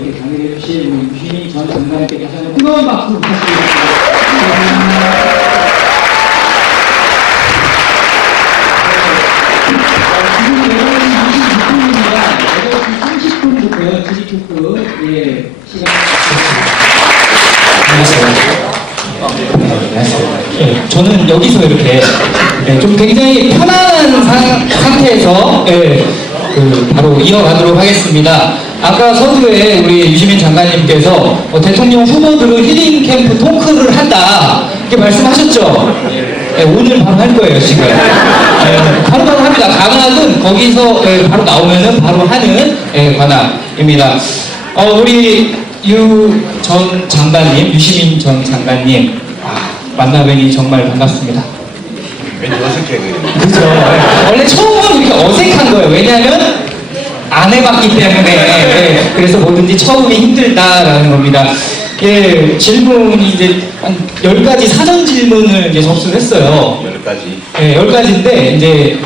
이렇게 강의해 주신 우리 유시민 전 장관님께 다시 한번 뜨거운 박수 부탁드립니다. 지금 8시 26분입니다. 8시 30분부터요, 지리토크, 시간. 예, 저는 여기서 이렇게 좀 굉장히 편안한 상태에서 바로 이어가도록 하겠습니다. 아까 서두에 우리 유시민 장관님께서 대통령 후보들은 힐링 캠프 토크를 한다 이렇게 말씀하셨죠? 오늘 바로 할 거예요, 지금. 바로 합니다. 관악은 거기서 바로 나오면은 바로 하는 관악입니다. 우리 유 전 장관님, 유시민 전 장관님, 만나뵈니 정말 반갑습니다. 왠지 어색해. 그렇죠. 원래 처음은 이렇게 어색한 거예요. 왜냐하면 안 해봤기 때문에. 그래서 뭐든지 처음이 힘들다라는 겁니다. 질문이 이제 한 10가지 사전 질문을 이제 접수를 했어요. 10가지. 10가지인데 이제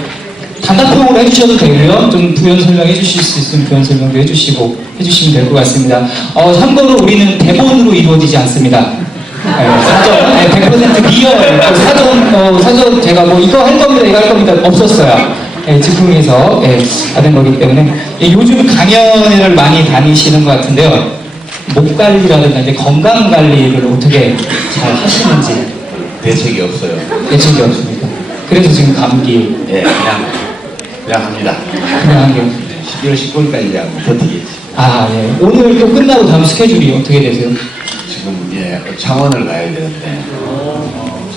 단답형으로 해주셔도 되고요. 좀 부연 설명해 주실 수 있으면 부연 설명도 해주시면 될 것 같습니다. 참고로 우리는 대본으로 이루어지지 않습니다. 사전, 100% 리얼, 사전 제가 뭐 이거 할 겁니다, 이거 할 겁니다, 없었어요. 즉흥해서 하는 거기 때문에 요즘 강연을 많이 다니시는 것 같은데요. 목 관리라든가 이제 건강 관리를 어떻게 잘 하시는지. 대책이 없어요. 대책이 없습니까? 그래서 지금 감기. 그냥 합니다. 그냥 한 게. 12월 19일까지 그냥 버티겠지. 오늘 또 끝나고 다음 스케줄이 어떻게 되세요? 지금, 창원을 가야 되는데,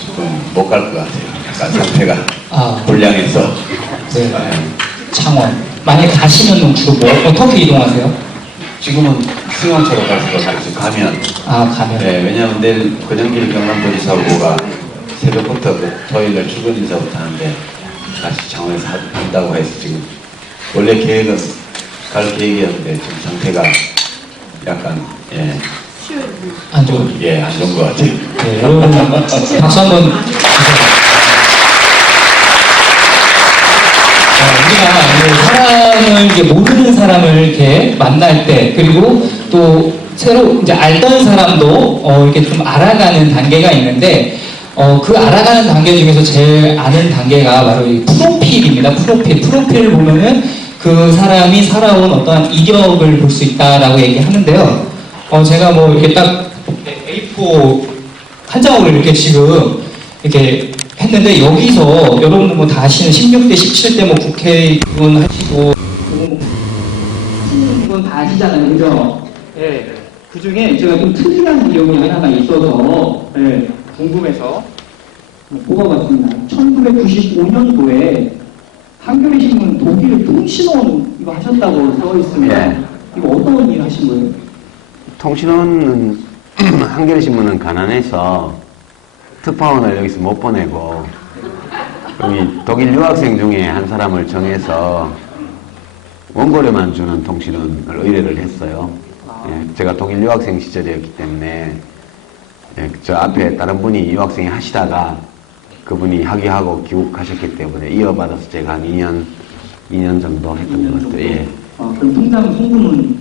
지금 못 갈 것 같아요. 약간 상태가 불량해서. 네. 창원. 만약에 가시면 주로 어떻게 이동하세요? 지금은 승용차로 갈 수가 없어요. 가면. 가면. 네, 왜냐면 내일 권영길 경남도지사 후보가 새벽부터 토요일날 출근 인사부터 하는데, 다시 창원에서 한다고 해서 지금, 원래 계획은 갈 계획이었는데, 지금 상태가 약간, 안 좋은. 안 좋은 것 같아요. 네, 여러분, 박수 한번 주세요. 우리가 사람을 이렇게 모르는 사람을 이렇게 만날 때, 그리고 또 새로 이제 알던 사람도 이렇게 좀 알아가는 단계가 있는데, 그 알아가는 단계 중에서 제일 아는 단계가 바로 이 프로필입니다. 프로필을 보면은 그 사람이 살아온 어떠한 이력을 볼 수 있다라고 얘기하는데요. 제가 뭐 이렇게 딱 A4 한 장으로 이렇게 지금 이렇게 했는데, 여기서 여러분들 뭐 다 아시는 16대, 17대 뭐 국회의원 하시고 하시는 건 다 아시잖아요, 그죠? 그 중에 제가 좀 특이한 기억이 하나가 있어서 궁금해서 뽑아봤습니다. 1995년도에 한겨레 신문 독일 통신원 이거 하셨다고 써 있습니다. 이거 어떤 일 하신 거예요? 통신원은 한겨레 신문은 가난해서 특파원을 여기서 못 보내고 여기 독일 유학생 중에 한 사람을 정해서 원고료만 주는 통신원을 의뢰를 했어요. 제가 독일 유학생 시절이었기 때문에 저 앞에 다른 분이 유학생이 하시다가 그분이 학위하고 귀국하셨기 때문에 이어받아서 제가 한 2년 정도 했던 것 같아요. 그럼 통장 송금은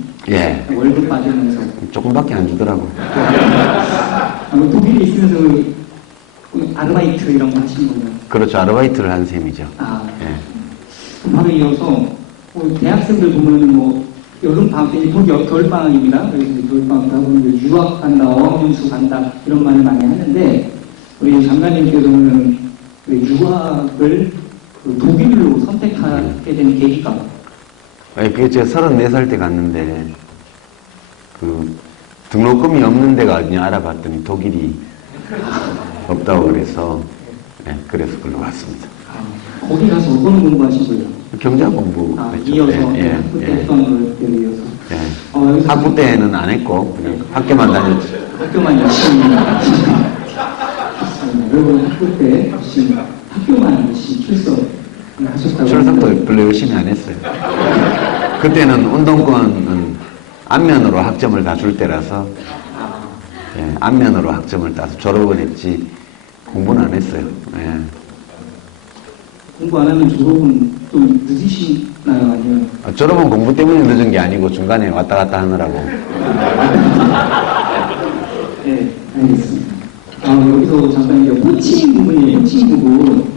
월급 받으면서 조금밖에 안 주더라고. 독일에 있으면서 아르바이트 이런 거 하신 거예요? 그렇죠. 아르바이트를 한 셈이죠. 바로 이어서 대학생들 보면 뭐 여름 방학 때 겨울 방학입니다. 그래서 겨울 방학 하고 유학 간다, 어학연수 간다 이런 말을 많이 하는데, 우리 장관님께서는 유학을 독일로 선택하게 된 계기가? 그게 제가 34살 때 갔는데 등록금이 없는 데가 어디냐 알아봤더니 독일이 없다고 그래서 그래서 글로 갔습니다. 거기 가서 어떤 공부하신 거예요? 경제 공부. 이어서 학부 때 했던 걸 이어서. 학부 때는 안 했고 그냥 학교만 다녔죠. 학교만 열심히 여러분 학부 때 열심히 학교만 열심히 출석하셨다고. 출석도 별로 열심히 안 했어요. 그때는 운동권은 안면으로 학점을 다 줄 때라서 안면으로 학점을 따서 졸업을 했지 공부는 안 했어요. 공부 안 하면 졸업은 좀 늦으시나요? 아니면? 졸업은 공부 때문에 늦은 게 아니고 중간에 왔다 갔다 하느라고. 네, 알겠습니다. 여기서 잠깐 이제 호칭 부분이에요. 호칭 부분.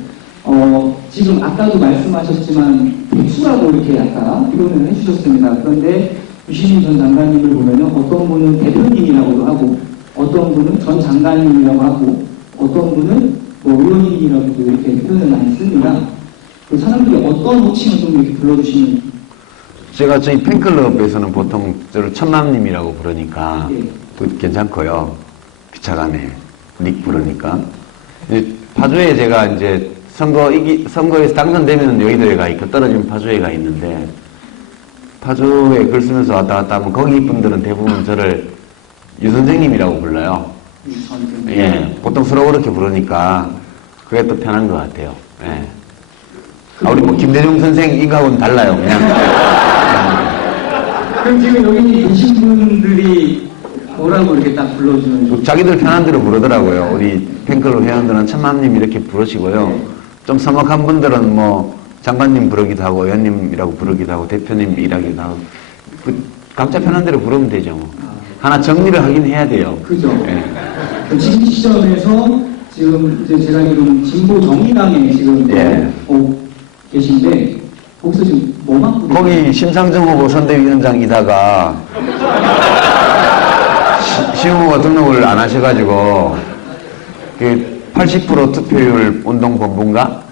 지금 아까도 말씀하셨지만 백수라고 이렇게 아까 표현을 해주셨습니다. 그런데 유시민 전 장관님을 보면은 어떤 분은 대표님이라고도 하고, 어떤 분은 전 장관님이라고 하고, 어떤 분은 뭐 의원님이라고도 이렇게 표현을 많이 씁니다. 그 사람들이 어떤 호칭을 좀 이렇게 불러주시는? 제가 저희 팬클럽에서는 보통 저를 천맘님이라고 부르니까 예. 그 괜찮고요. 기차감에 닉 부르니까. 이제 파주에 제가 이제 선거에서 당선되면 여의도에 가 있고 떨어지면 파주에 가 있는데, 파주에 글 쓰면서 왔다 갔다 하면 거기 분들은 대부분 저를 유 선생님이라고 불러요. 예, 보통 서로 그렇게 부르니까 그게 또 편한 것 같아요. 예. 우리 뭐 김대중 선생 이거하고는 달라요, 그냥. 그럼 지금 여기 계신 분들이 뭐라고 이렇게 딱 불러주는? 자기들 편한 대로 부르더라고요. 우리 팬클럽 회원들은 천맘님 이렇게 부르시고요. 좀 서먹한 분들은 뭐 장관님 부르기도 하고 의원님이라고 부르기도 하고 대표님이라기도 하고 각자 편한 대로 부르면 되죠. 뭐. 하나 정리를 하긴 해야 돼요. 그죠. 예. 그럼 지금 시점에서 지금 이제 제가 알기로는 진보 정의당에 지금 계신데 거기서 지금 뭐 맡고 거기 심상정 후보 선대위원장이다가 시후보가 등록을 안 하셔가지고 그 80% 투표율 운동본부인가?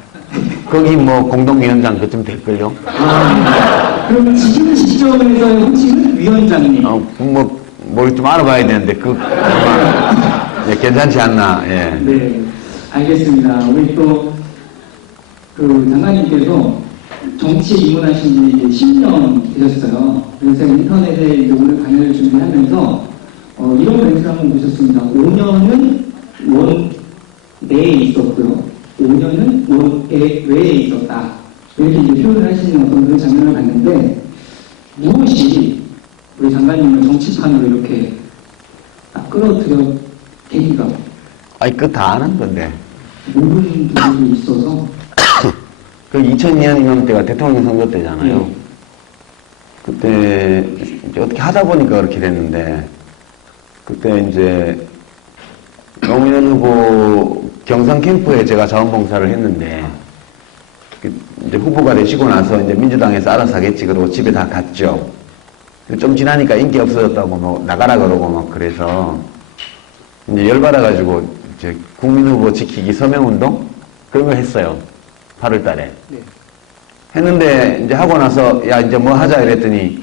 거기 뭐 공동위원장 그쯤 될걸요? 그럼 지금 시점에서의 호칭은 위원장님. 뭘 좀 알아봐야 되는데 예, 괜찮지 않나? 예. 네, 알겠습니다. 우리 또 그 장관님께서 정치에 입문하신 지 10년 되셨어요. 그래서 인터넷에 이제 오늘 강연을 준비하면서 이런 멘트를 한번 보셨습니다. 5년은 원 내에 있었고요. 5년은 원 외에 있었다. 이렇게 이제 표현을 하시는 어떤 그런 장면을 봤는데, 무엇이 우리 장관님을 정치판으로 이렇게 딱 끌어들여 계기가? 아니, 그거 다 아는 건데. 모르는 부분이 있어서. 그 2002년 이맘때가 대통령 선거 때잖아요. 네. 그때 이제 어떻게 하다 보니까 그렇게 됐는데, 그때 이제 노무현 후보 경선 캠프에 제가 자원봉사를 했는데, 이제 후보가 되시고 나서 이제 민주당에서 알아서 하겠지 그러고 집에 다 갔죠. 좀 지나니까 인기 없어졌다고 뭐 나가라 그러고 막 그래서 이제 열받아가지고 이제 국민 후보 지키기 서명운동 그런 거 했어요. 8월 달에. 네. 했는데 이제 하고 나서 야 이제 뭐 하자 이랬더니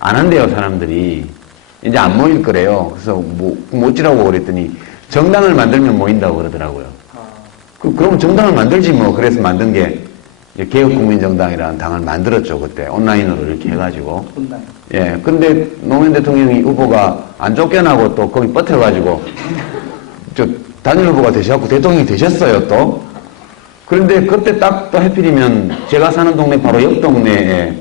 안 한대요 사람들이. 이제 안 모일 거래요. 그래서 뭐 어찌라고 그랬더니 정당을 만들면 모인다고 그러더라고요. 그러면 정당을 만들지 뭐. 그래서 만든 게 개혁국민정당이라는 당을 만들었죠. 그때 온라인으로 이렇게 해가지고. 예. 근데 노무현 대통령이 후보가 안 쫓겨나고 또 거기 버텨가지고 단일 후보가 되셔갖고 대통령이 되셨어요 또. 그런데 그때 딱 또 해필이면 제가 사는 동네 바로 옆 동네에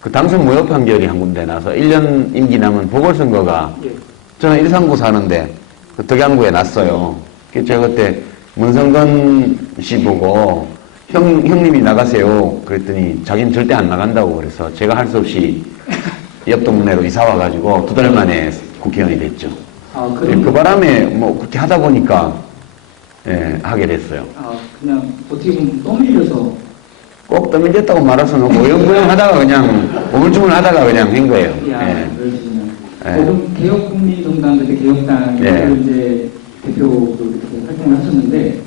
그 당선 무효 판결이 한 군데 나서 1년 임기 남은 보궐선거가 저는 139 사는데 그 덕양구에 났어요. 제가 그때 문성건 씨 보고 형님이 나가세요. 그랬더니 자기는 절대 안 나간다고 그래서 제가 할 수 없이 옆 동네로 이사 와가지고 2달 만에 국회의원이 됐죠. 그 바람에 뭐 그렇게 하다 보니까 예, 하게 됐어요. 그냥 어떻게 보면 떠밀려서 꼭 떠밀렸다고 말할 수는 없고 어영부영 하다가 그냥 우물쭈물 하다가 그냥 한 거예요. 예. 그럼 개혁국민정당 그때 개혁당 예. 이제 대표도 이렇게 활동을 하셨는데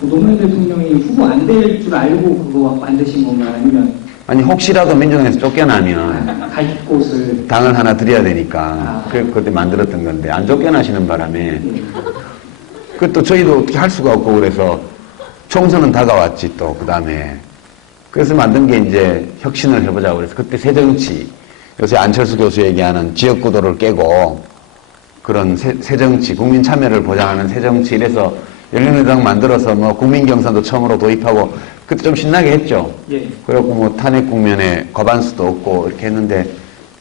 노무현 대통령이 후보 안 될 줄 알고 그거 만드신 건가요? 아니면 아니 혹시라도 민주당에서 쫓겨나면 갈 곳을 당을 하나 드려야 되니까 그때 만들었던 건데 안 쫓겨나시는 바람에 그것도 저희도 어떻게 할 수가 없고 그래서 총선은 다가왔지 또 그 다음에 그래서 만든 게 이제 혁신을 해보자고 그래서 그때 새정치 요새 안철수 교수 얘기하는 지역구도를 깨고 그런 새정치 국민 참여를 보장하는 새정치 이래서 열린우리당 만들어서 뭐 국민경선도 처음으로 도입하고 그때 좀 신나게 했죠. 예. 그래갖고 뭐 탄핵 국면에 과반수도 없고 이렇게 했는데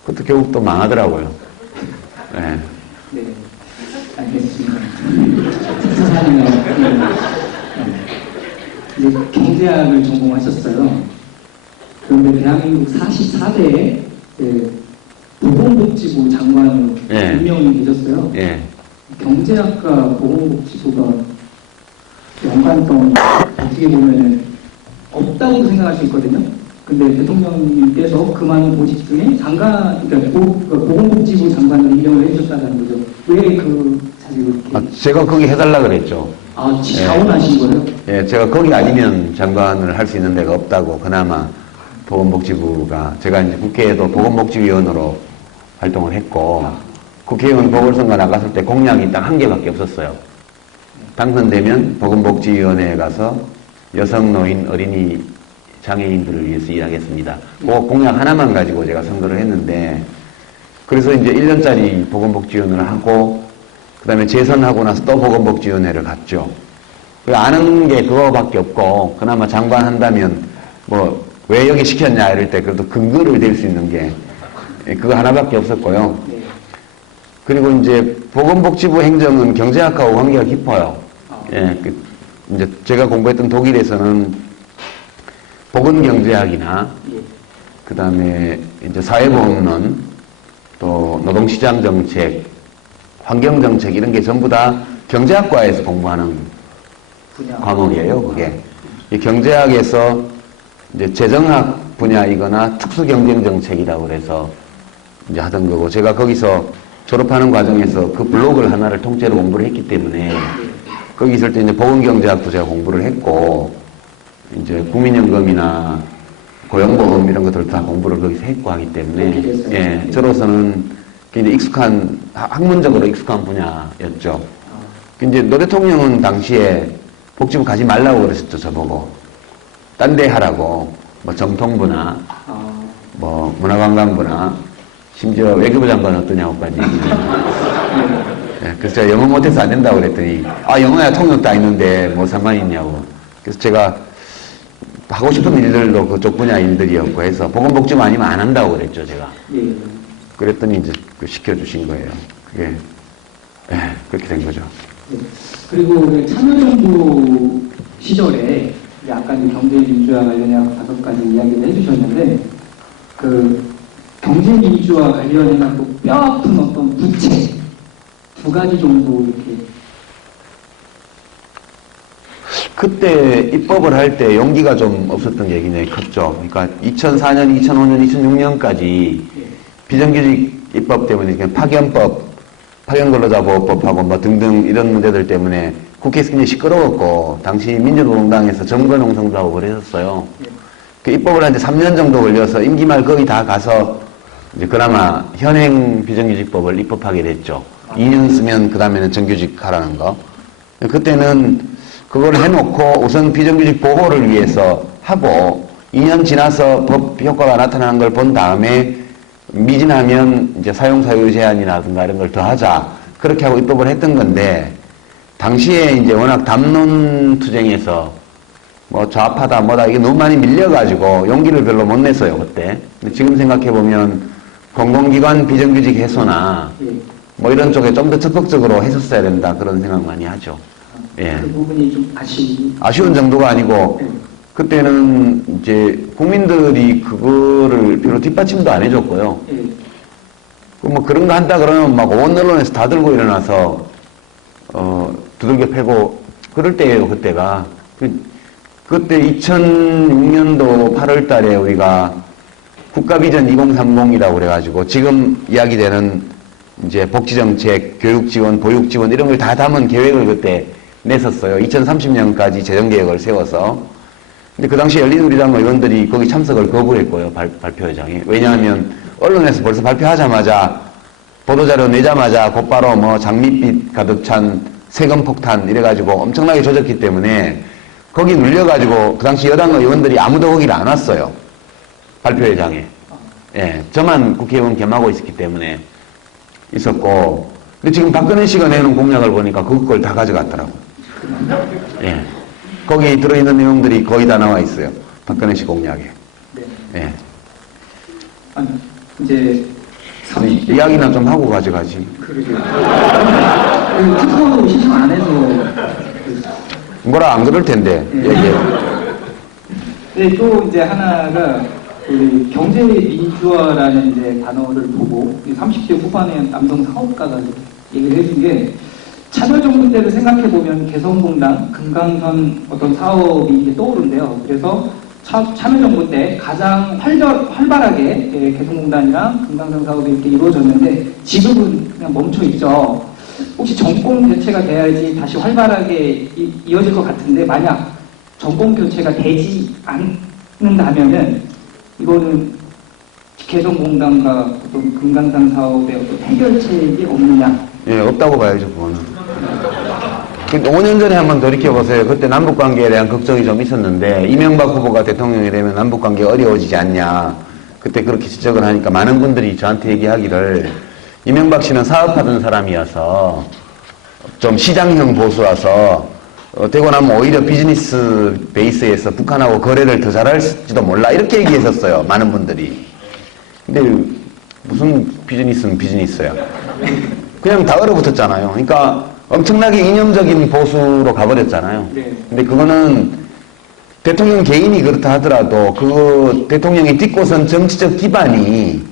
그것도 결국 또 망하더라고요. 네. 네. 알겠습니다. 네. 이제 경제학을 전공하셨어요. 그런데 대한민국 44대에 보건복지부 장관으로 예. 임명이 되셨어요. 예. 경제학과 보건복지부가 연관성 어떻게 보면은 없다고 생각할 수 있거든요. 근데 대통령님께서 그 많은 보직 중에 장관, 그러니까 보건복지부 장관을 임명을 해주셨다는 거죠. 왜 그 자리를 이렇게 제가 거기 해달라 그랬죠. 자원하신 거예요? 예, 제가 거기 아니면 장관을 할 수 있는 데가 없다고, 그나마 보건복지부가, 제가 이제 국회에도 보건복지위원으로 활동을 했고, 국회의원 보궐선거 나갔을 때 공약이 딱 한 개밖에 없었어요. 당선되면 보건복지위원회에 가서 여성, 노인, 어린이, 장애인들을 위해서 일하겠습니다. 그 공약 하나만 가지고 제가 선거를 했는데, 그래서 이제 1년짜리 보건복지위원회를 하고, 그 다음에 재선하고 나서 또 보건복지위원회를 갔죠. 아는 게 그거밖에 없고, 그나마 장관 한다면, 뭐, 왜 여기 시켰냐 이럴 때 그래도 근거를 댈 수 있는 게, 그거 하나밖에 없었고요. 네. 그리고 이제 보건복지부 행정은 경제학하고 관계가 깊어요. 예, 이제 제가 공부했던 독일에서는 보건경제학이나, 그 다음에 이제 사회보험론, 또 노동시장 정책, 환경정책 이런 게 전부 다 경제학과에서 공부하는 과목이에요, 그게. 이 경제학에서 이제 재정학 분야이거나 특수경쟁정책이라고 그래서 이제 하던 거고, 제가 거기서 졸업하는 과정에서 그 블록을 하나를 통째로 공부를 했기 때문에, 거기 있을 때 이제 보건경제학도 제가 공부를 했고, 이제 국민연금이나 고용보험 이런 것들 다 공부를 거기서 했고 하기 때문에, 예, 저로서는 굉장히 익숙한, 학문적으로 익숙한 분야였죠. 이제 노 대통령은 당시에 복지부 가지 말라고 그랬었죠, 저보고. 딴 데 하라고, 뭐 정통부나, 뭐 문화관광부나, 심지어 외교부 장관 어떠냐고까지 얘기했는데, 예, 그래서 제가 영어 못해서 안 된다고 그랬더니, 영어야 통역도 안 있는데 뭐 상관이 있냐고. 그래서 제가 하고 싶은 일들도 그쪽 분야 일들이었고 해서 보건복지부 아니면 안 한다고 그랬죠, 제가. 예. 그랬더니 이제 시켜주신 거예요. 그게, 그렇게 된 거죠. 네. 그리고 그 참여정부 시절에 이제 아까 이제 경제민주화 관련해서 5가지 이야기를 해주셨는데, 그 경제민주화 관련해서 뼈아픈 어떤 부채 2가지 정도 이렇게. 그때 입법을 할 때 용기가 좀 없었던 게 굉장히 컸죠. 그러니까 2004년, 2005년, 2006년까지 비정규직 입법 때문에 그냥 파견법, 파견근로자보호법하고 뭐 등등 이런 문제들 때문에 국회에서 굉장히 시끄러웠고, 당시 민주노동당에서 정권농성도 하고 그랬었어요. 그 입법을 한 지 3년 정도 걸려서 임기 말 거의 다 가서 이제 그나마 현행 비정규직법을 입법하게 됐죠. 2년 쓰면 그 다음에는 정규직 하라는 거. 그때는 그걸 해놓고 우선 비정규직 보호를 위해서 하고 2년 지나서 법 효과가 나타나는 걸 본 다음에 미진하면 이제 사용사유 제한이라든가 이런 걸 더 하자. 그렇게 하고 입법을 했던 건데, 당시에 이제 워낙 담론 투쟁에서 뭐 좌파다 뭐다 이게 너무 많이 밀려가지고 용기를 별로 못 냈어요, 그때. 근데 지금 생각해보면 공공기관 비정규직 해소나 뭐 이런 쪽에 좀 더 적극적으로 했었어야 된다, 그런 생각 많이 하죠. 예. 그 부분이 좀 아쉬운 정도가 아니고, 그때는 이제 국민들이 그거를 별로 뒷받침도 안 해줬고요. 뭐 그런 거 한다 그러면 막 온 언론에서 다 들고 일어나서, 두들겨 패고, 그럴 때예요, 그때가. 그때 2006년도 8월 달에 우리가 국가비전 2030이라고 그래가지고, 지금 이야기되는 이제 복지정책, 교육지원, 보육지원 이런 걸 다 담은 계획을 그때 냈었어요. 2030년까지 재정계획을 세워서. 근데 그 당시 열린우리당 의원들이 거기 참석을 거부했고요, 발표회장이. 왜냐하면 언론에서 벌써 발표하자마자, 보도자료 내자마자 곧바로 뭐 장밋빛 가득 찬 세금 폭탄 이래가지고 엄청나게 조졌기 때문에 거기 눌려가지고 그 당시 여당 의원들이 아무도 거기를 안 왔어요, 발표회장에. 예, 저만 국회의원 겸하고 있었기 때문에 있었고. 근데 지금 박근혜 씨가 내놓은 공약을 보니까 그걸 다 가져갔더라고요. 예. 거기 들어있는 내용들이 거의 다 나와 있어요, 박근혜 씨 공약에. 예. 아니, 이제 이야기나 좀 하고 가져가지. 그러게요. 그 특허 신청 안 해서 뭐라 안 그럴 텐데, 얘기해. 근데 또 이제 하나가 그 경제 민주화라는 이제 단어를 보고 30대 후반의 남성 사업가가 얘기를 해준 게 참여정부 때를 생각해 보면 개성공단, 금강산 어떤 사업이 이제 떠오른대요. 그래서 참여정부 때 가장 활발하게 개성공단이랑 금강산 사업이 이렇게 이루어졌는데 지금은 그냥 멈춰 있죠. 혹시 정권 교체가 돼야지 다시 활발하게 이어질 것 같은데 만약 정권 교체가 되지 않는다면은 이거는 개성공단과 어떤 금강산 사업의 어떤 해결책이 없느냐? 예, 없다고 봐야죠, 그거는. 5년 전에 한번 돌이켜보세요. 그때 남북관계에 대한 걱정이 좀 있었는데, 이명박 후보가 대통령이 되면 남북관계가 어려워지지 않냐. 그때 그렇게 지적을 하니까 많은 분들이 저한테 얘기하기를, 이명박 씨는 사업하던 사람이어서, 좀 시장형 보수라서, 되고 나면 오히려 비즈니스 베이스에서 북한하고 거래를 더 잘할지도 몰라. 이렇게 얘기했었어요. 많은 분들이. 근데 무슨 비즈니스는 비즈니스야. 그냥 다 얼어붙었잖아요. 그러니까 엄청나게 이념적인 보수로 가버렸잖아요. 네. 근데 그거는 대통령 개인이 그렇다 하더라도 그 대통령이 딛고선 정치적 기반이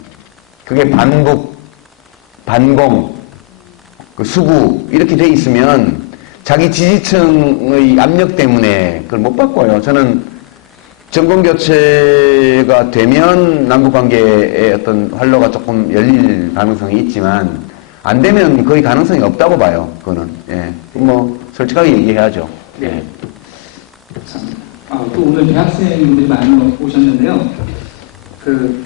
그게 반북, 반공, 그 수구 이렇게 돼 있으면 자기 지지층의 압력 때문에 그걸 못 바꿔요. 저는 정권 교체가 되면 남북관계의 어떤 활로가 조금 열릴 가능성이 있지만 안 되면 거의 가능성이 없다고 봐요. 그거는. 예. 뭐 솔직하게 얘기해야죠. 네. 또 오늘 대학생들이 많이 오셨는데요. 그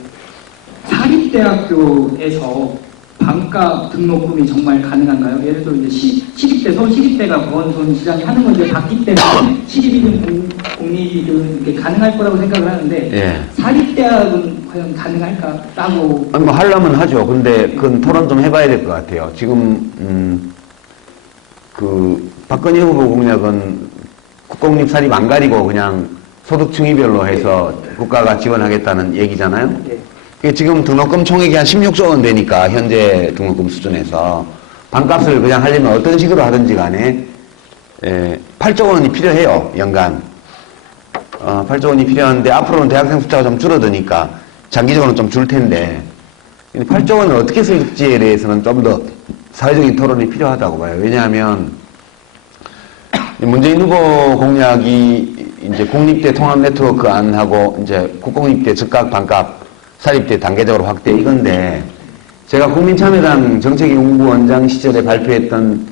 사립대학교에서 반값 등록금이 정말 가능한가요? 예를 들어 이제 시립대, 서울 시립대가 보건소 시장이 하는 건 이제 받기 때문에 시립이든 공립이든 이렇게 가능할 거라고 생각을 하는데 예. 사립대학은 과연 가능할까라고. 아니, 뭐 하려면 하죠. 근데 그건 토론 좀 해봐야 될 것 같아요. 지금 그 박근혜 후보 공약은 국공립 사립 안 가리고 그냥 소득 층위별로 해서 국가가 지원하겠다는 얘기잖아요. 네. 그게 지금 등록금 총액이 한 16조 원 되니까 현재 등록금 수준에서 반값을 그냥 하려면 어떤 식으로 하든지 간에 8조 원이 필요해요. 연간. 8조 원이 필요한데 앞으로는 대학생 숫자가 좀 줄어드니까 장기적으로는 좀 줄 텐데 8조 원을 어떻게 쓸지에 대해서는 좀 더 사회적인 토론이 필요하다고 봐요. 왜냐하면 문재인 후보 공약이 이제 국립대 통합 네트워크 안하고 이제 국공립대 즉각 반값 사립대 단계적으로 확대 이건데 제가 국민참여당 정책연구원장 시절에 발표했던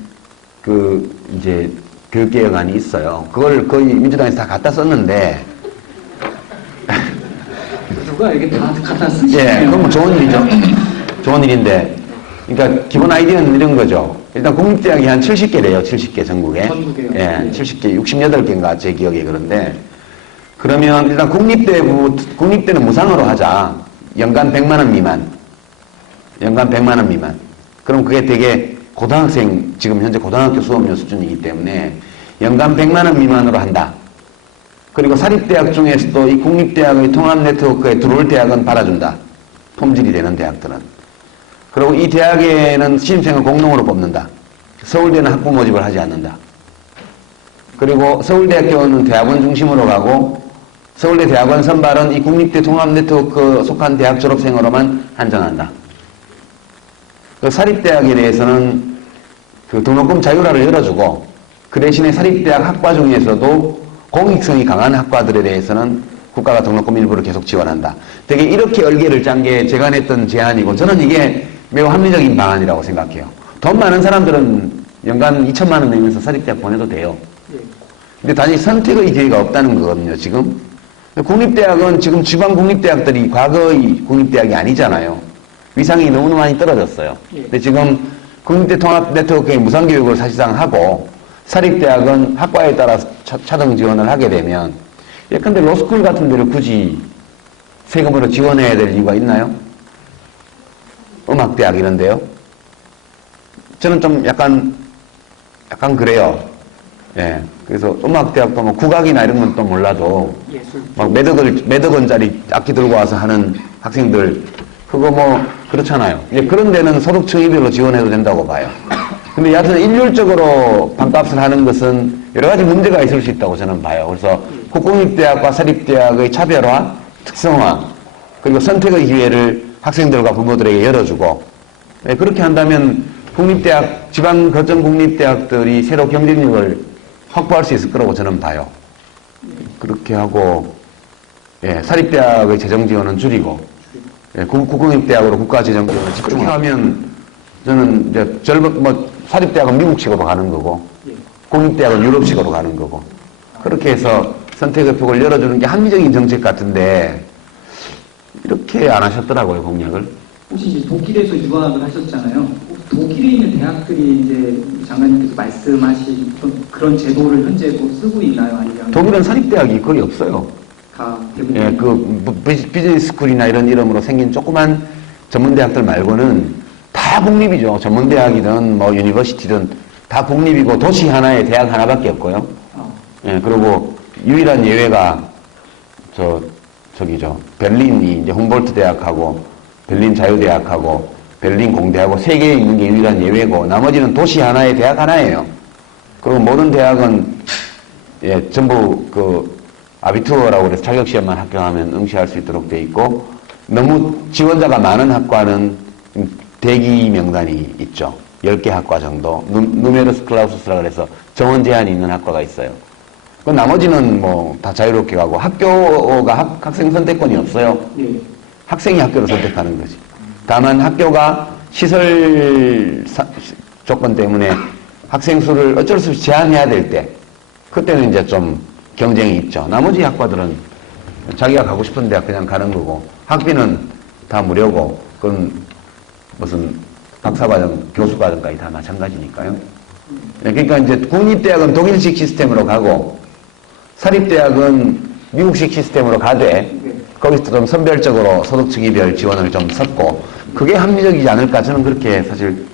그 이제 교육개혁안이 있어요. 그걸 거의 민주당에서 다 갖다 썼는데 누가 이렇게 다 갖다 쓰시네요. 예, 그건 뭐 좋은 일이죠. 좋은 일인데 그러니까 기본 아이디어는 이런 거죠. 일단 국립대학이 한 70개래요. 70개 전국에. 전국에요. 예, 네. 70개, 68개인가 제 기억에 그런데 그러면 일단 국립대는 무상으로 하자. 연간 100만 원 미만. 연간 100만 원 미만. 그럼 그게 되게 고등학생, 지금 현재 고등학교 수업료 수준이기 때문에 연간 100만 원 미만으로 한다. 그리고 사립대학 중에서도 이 국립대학의 통합 네트워크에 들어올 대학은 받아준다. 품질이 되는 대학들은. 그리고 이 대학에는 신입생을 공동으로 뽑는다. 서울대는 학부 모집을 하지 않는다. 그리고 서울대학교는 대학원 중심으로 가고 서울대 대학원 선발은 이 국립대 통합 네트워크 속한 대학 졸업생으로만 한정한다. 그 사립대학에 대해서는 그 등록금 자율화를 열어주고 그 대신에 사립대학 학과 중에서도 공익성이 강한 학과들에 대해서는 국가가 등록금 일부를 계속 지원한다. 되게 이렇게 얼개를 짠 게 제가 냈던 제안이고 저는 이게 매우 합리적인 방안이라고 생각해요. 돈 많은 사람들은 연간 2천만 원 내면서 사립대학 보내도 돼요. 근데 단지 선택의 기회가 없다는 거거든요, 지금. 국립대학은 지금 지방 국립대학들이 과거의 국립대학이 아니잖아요. 위상이 너무 많이 떨어졌어요. 근데 지금 국립대 통합 네트워크의 무상교육을 사실상 하고 사립대학은 학과에 따라서 차등 지원을 하게 되면 예컨대 로스쿨 같은 데를 굳이 세금으로 지원해야 될 이유가 있나요? 음악대학 이런데요. 저는 좀 약간 그래요. 예. 그래서 음악대학도 뭐 국악이나 이런 건 또 몰라도 막 몇억 원짜리 악기 들고 와서 하는 학생들 그거 뭐 그렇잖아요. 예, 그런 데는 소득 층위별로 지원해도 된다고 봐요. 근데 여하튼 일률적으로 반값을 하는 것은 여러 가지 문제가 있을 수 있다고 저는 봐요. 그래서 국공립대학과 사립대학의 차별화, 특성화, 그리고 선택의 기회를 학생들과 부모들에게 열어주고, 예, 그렇게 한다면 국립대학, 지방 거점 국립대학들이 새로 경쟁력을 확보할 수 있을 거라고 저는 봐요. 그렇게 하고, 예, 사립대학의 재정 지원은 줄이고, 예, 국공립대학으로 국가 재정 지원을 집중하면 저는 이제 사립대학은 미국식으로 가는 거고, 공립대학은 유럽식으로 가는 거고, 그렇게 해서 선택의 폭을 열어주는 게 합리적인 정책 같은데, 이렇게 안 하셨더라고요, 공약을. 혹시 이제 독일에서 유학을 하셨잖아요. 독일에 있는 대학들이 이제 장관님께서 말씀하신 그런 제도를 현재 뭐 쓰고 있나요? 아니면 독일은 사립대학이 거의 없어요. 다 대부분? 예, 비즈니스 스쿨이나 이런 이름으로 생긴 조그만 전문대학들 말고는 다 국립이죠. 전문대학이든 뭐 유니버시티든 다 국립이고 도시 하나에 대학 하나밖에 없고요. 예, 그리고 유일한 예외가 베를린이 이제 humboldt 대학하고 베를린 자유대학하고 베를린 공대하고 세 개에 있는 게 유일한 예외고 나머지는 도시 하나에 대학 하나예요. 그리고 모든 대학은 예, 전부 아비투어라고 그래서 자격시험만 합격하면 응시할 수 있도록 돼 있고 너무 지원자가 많은 학과는 대기 명단이 있죠. 10개 학과 정도. 누메르스 클라우스라 그래서 정원 제한이 있는 학과가 있어요. 그 나머지는 뭐 다 자유롭게 가고 학교가 학생 선택권이 없어요. 예. 학생이 학교를 선택하는 거지. 다만 학교가 시설 조건 때문에 학생 수를 어쩔 수 없이 제한해야 될 때 그때는 이제 좀 경쟁이 있죠. 나머지 학과들은 자기가 가고 싶은 대학 그냥 가는 거고 학비는 다 무료고 그건 무슨 박사과정, 교수과정까지 다 마찬가지니까요. 그러니까 이제 국립대학은 독일식 시스템으로 가고 사립대학은 미국식 시스템으로 가되 거기서 좀 선별적으로 소득층위별 지원을 좀 섞고 그게 합리적이지 않을까 저는 그렇게 사실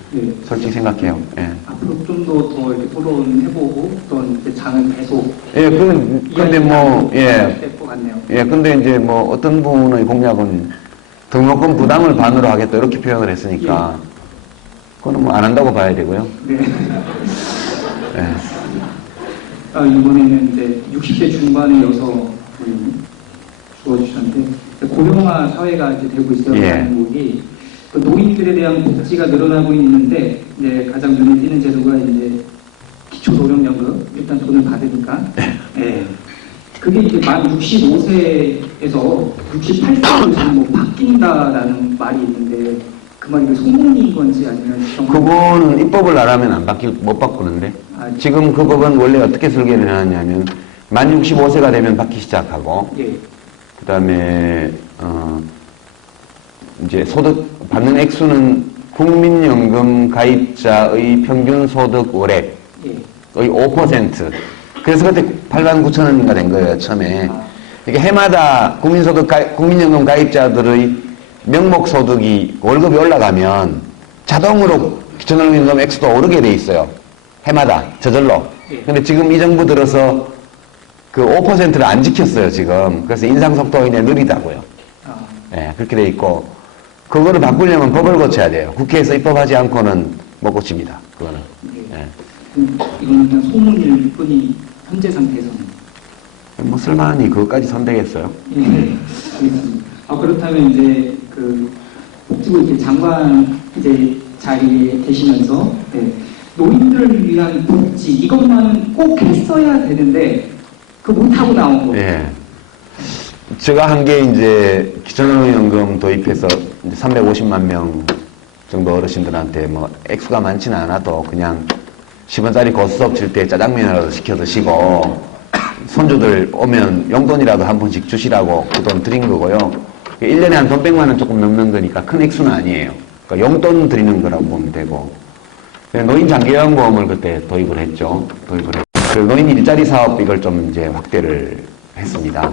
솔직히 생각해요. 예. 앞으로 좀 더 이렇게 토론해보고 또 이제 장을 계속 예, 근데 뭐, 될것 같네요. 예, 근데 이제 뭐 어떤 분의 공약은 등록금 부담을 반으로 하겠다 이렇게 표현을 했으니까 그거는 뭐 안 한다고 봐야 되고요. 네. 예. 이번에는 이제 60대 중반의 여성을 주어주셨는데 고령화 사회가 이제 되고 있어요. 예. 한국이 그 노인들에 대한 복지가 늘어나고 있는데 이제 가장 눈에 띄는 제도가 이제 기초노령연금 일단 돈을 받으니까 예. 그게 이제 만 65세에서 68세로 지금 뭐 바뀐다라는 말이 있는데 그 말이 소문인 건지 아니면 그거는 입법을 안 하면 못 바꾸는데 지금 그 법은 원래 어떻게 설계를 해놨냐면 만 65세가 되면 받기 시작하고 예. 그 다음에 이제 소득 받는 액수는 국민연금 가입자의 평균 소득 월액의 5%. 그래서 그때 8만 9천 원인가 된 거예요, 처음에. 이게 해마다 국민연금 가입자들의 명목 소득이 월급이 올라가면 자동으로 기초노령연금 액수도 오르게 돼 있어요. 해마다 저절로. 근데 지금 이 정부 들어서 그 5%를 안 지켰어요, 지금. 그래서 인상 속도가 굉장히 느리다고요. 예, 그렇게 돼 있고 그거를 바꾸려면 법을 고쳐야 돼요. 국회에서 입법하지 않고는 못 고칩니다. 그거는. 예. 이건 그냥 소문일 뿐이 현재 상태에서는. 뭐 쓸만하니 그것까지 선택했어요. 예, 알겠습니다. 그렇다면 이제 그 복지부 이제 장관 이제 자리에 계시면서 노인들을 위한 복지 이것만은 꼭 했어야 되는데 그 못하고 나온 거. 예. 제가 한 게 이제 기초노령연금 도입해서 이제 350만 명 정도 어르신들한테 뭐 액수가 많지는 않아도 그냥 10원짜리 고수업 칠 때 짜장면이라도 시켜 드시고 손주들 오면 용돈이라도 한 푼씩 주시라고 그 돈 드린 거고요. 1년에 한 돈 100만 원 조금 넘는 거니까 큰 액수는 아니에요. 그러니까 용돈 드리는 거라고 보면 되고. 노인 장기요양보험을 그때 도입을 했죠. 그 노인 일자리 사업 이걸 좀 이제 확대를 했습니다.